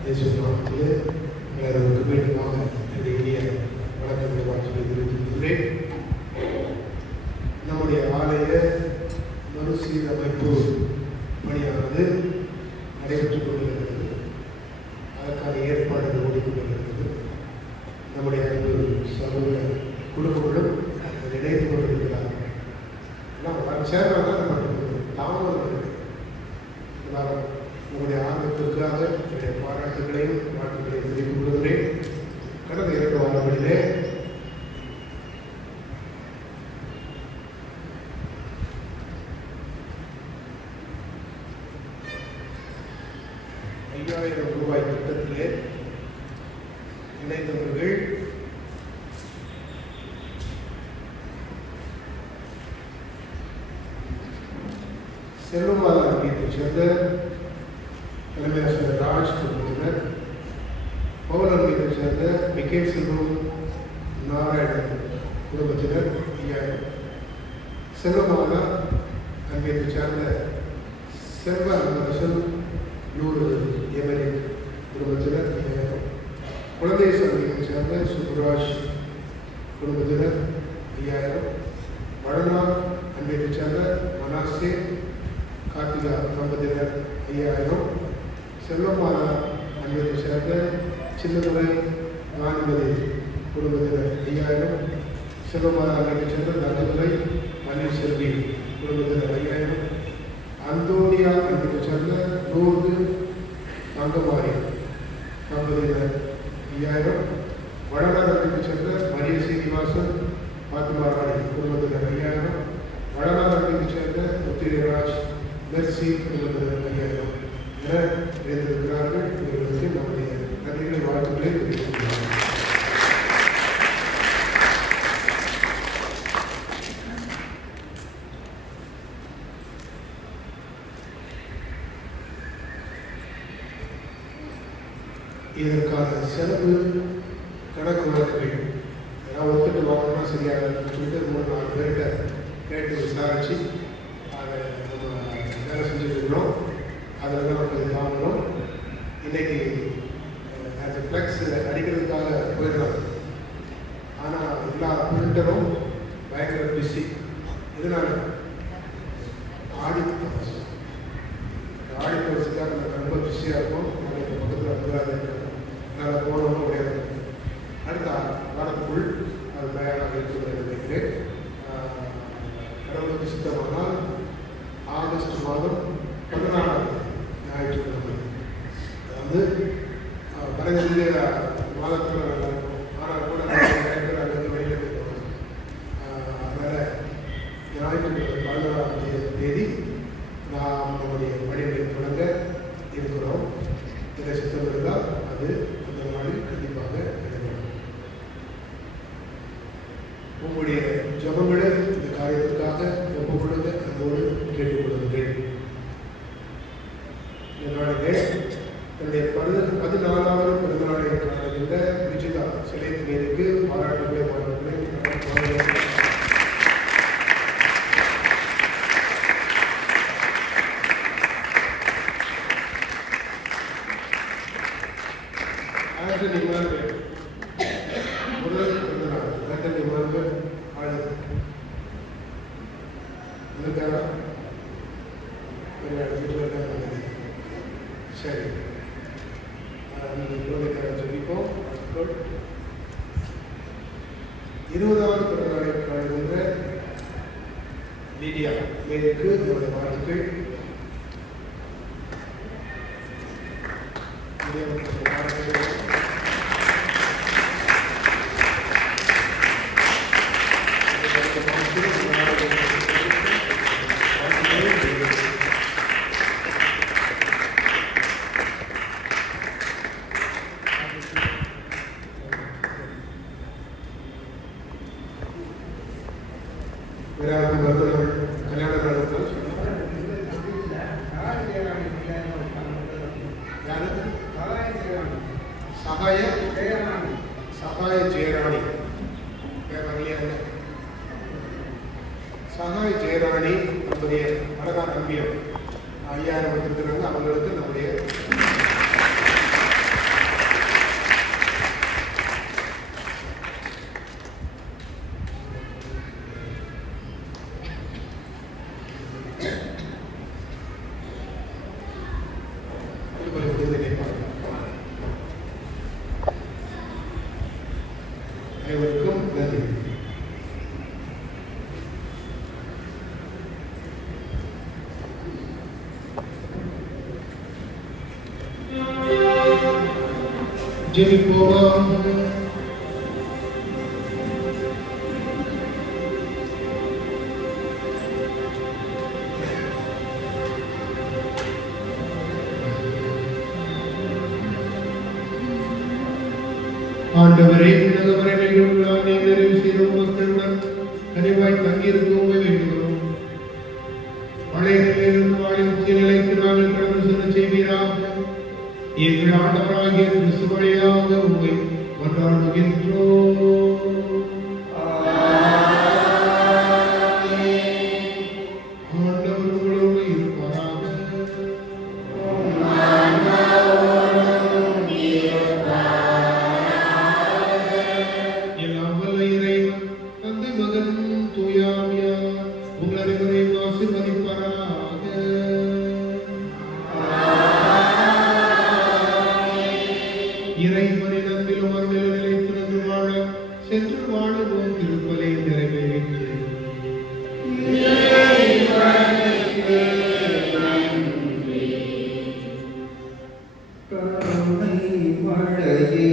இயேசு நாமத்திலே உங்கள் மீண்டுமாக என்னுடைய இனிய வணக்கங்களை வாழ்த்துக்களை தெரிவித்துள்ளேன். நம்முடைய ஆலய மறுசீரமைப்பு பணியானது நடைபெற்றுக் கொண்டிருக்கிறது. அதற்கான ஏற்பாடுகள் ஓடிக்கொண்டிருக்கிறது. நம்முடைய அன்பு சமூக குழுக்களும் அதில் இணைந்து கொண்டிருக்கிறார்கள். ஆனால் சேர்வதாக நம்ம தாமதம் உங்களுடைய ஆர்வத்திற்காக என்னுடைய பாராட்டுகளையும் வாழ்த்துக்களையும் தெரிவித்துக் கொள்கிறேன். கடந்த 2 வாரங்களிலே ₹5000 திட்டத்திலே இணைந்தவர்கள் செல்வமாதா வீட்டைச் சேர்ந்த தலைமை ஆசிரியர் ராஜ் குடும்பத்தினர், பவுலர் வீட்டைச் சேர்ந்த மிக்கேல் செல்வம் நாராயணன் குடும்பத்தினர் 5000, செல்வமாதா வீட்டைச் சேர்ந்த செல்வ அரசன் 100 எமரின் குடும்பத்தினர் 5000, குழந்தை சங்கத்தைச் சேர்ந்த சுப்ராஜ் குடும்பத்தினர் 5000, வடநாள் வீட்டைச் சேர்ந்த மனாசே கார்த்திகா தம்பதியினர் 5000, செல்வமாதா அன்பத்தை சேர்ந்த சின்னதுரை வானுமதி குடும்பத்தினர் 5000, செல்வமாதா அன்பத்தை சேர்ந்த தங்கதுரை பன்னீர்செல்வி குடும்பத்தினர் 5000, அந்தோனியா அன்பத்தை சேர்ந்த நூறு தங்கமாரி தம்பதியினர் 5000, வடநாள் அன்பத்தை சேர்ந்த மரிய சீனிவாசன் பாத்துமாராணி குடும்பத்தினர் 5000, வடநாள் அன்பத்தை சேர்ந்த முத்திரைராஜ் மெர்சி குடும்பத்தினர் 5000 என இணைந்திருக்கிறார்கள். இவர்களுக்கு நம்முடைய நன்றிகளை வாழ்த்துக்களை தெரிவித்துள்ளார்கள். இதற்கான செலவு கணக்கு வழக்குகள் ஏதாவது ஒத்துட்டு வாங்கினா சரியாக சொல்லிட்டு 3-4 பேர்கிட்ட கேட்டு விசாரித்து அதை நம்ம வேலை செஞ்சுட்டு இருக்கிறோம். அதில் தான் நம்ம இது வாங்கணும். இன்றைக்கி அந்த ஃப்ளெக்ஸ் அடிக்கிறதுக்காக போயிடலாம். ஆனால் எல்லா பிரிண்டரும் பயங்கர பிஸி. இதனால் ஆடி பரிசுக்காக நம்ம ரொம்ப பிஸியாக இருக்கும். நாளைக்கு பக்கத்தில் வந்துடாது. நாங்கள் போனோம்னா உடையாது. அடுத்த வாரத்துக்குள் அது தயாராக இருக்கிறது நினைக்கிறேன். கடவுளுக்கு சித்தமானால் ஆகஸ்ட் மாதம் 14ஆம் ஞாயிற்றுக்கிழமை, அதாவது கலைஞர்களே மாதத்தில் நல்லா இருக்கும். ஆனால் கூட ஞாயிற்றுக்கிழமை அங்கே வெளியில் போயிடுவாங்க. அதனால் ஞாயிற்றுக்கிழமை 14ஆம் தேதி நாம் நம்முடைய பணிகளை தொடங்க இருக்கிறோம். இதை சித்தம் இருந்தால் அது அந்த நாளில் கண்டிப்பாக நடைபெறும். உங்களுடைய ஜபங்களை இந்த காரியத்திற்காக ஒப்புக்கொடுங்க அன்போடு கேட்டுக்கொள்கிறேன். இந்த நாளிலே தன்னுடைய 14வது பிறந்தநாளை காணுகின்ற விஜிதா சிலைக்கு பாராட்டுகளை ஆண்டனி மார்கர் முதல் பிறந்தநாள். ஆண்டனி மார்கர் ஆளு இருக்காரா? வீட்டில் இருக்காங்க. சரி, குழந்தைக்கார சொல்லிப்போம். 20வது பிறந்தநாளை காணுகின்ற லீடியா மேற்கு என்னுடைய வாழ்த்துக்கள். சகாய ஜெயராணி சகாய ஜெயராணி நம்முடைய அழகா நம்பியம் 5000 எடுத்துக்கிறாங்க. அவங்களுக்கு நம்முடைய அனைவருக்கும் நன்றி. ஜெபிப்போமா. ஆண்டவரே, உலகவரை நிறைவுள்ளார் நீ நிறைவு செய்தோம் மக்களுடன் கனிவாய் தங்கியிருக்கோம் வேண்டுகிறோம். பழைய நிலையிலிருந்து வாழும் புதிய நிலைக்கு நாங்கள் கடந்து செல்ல செய்வீராக. எங்கள் ஆண்டவராகிய கிறிஸ்து வழியாக உம்மை கொண்டாடுகின்றோம். ஆண்டவர் உங்களோடு இருப்பாராக. எல்லாம் வல்ல இறைவன் தந்தை மகன் தூய ஆவியார் உங்கள் அனைவரையும் ஆசீர்வதிப்பாராக. இறைவனின் அன்பிலும் அருளிலும் நிலைத்திருந்து வாழ சென்று வாழுவோம். திருப்பலி நிறைவேறிற்று. கருணை மழையே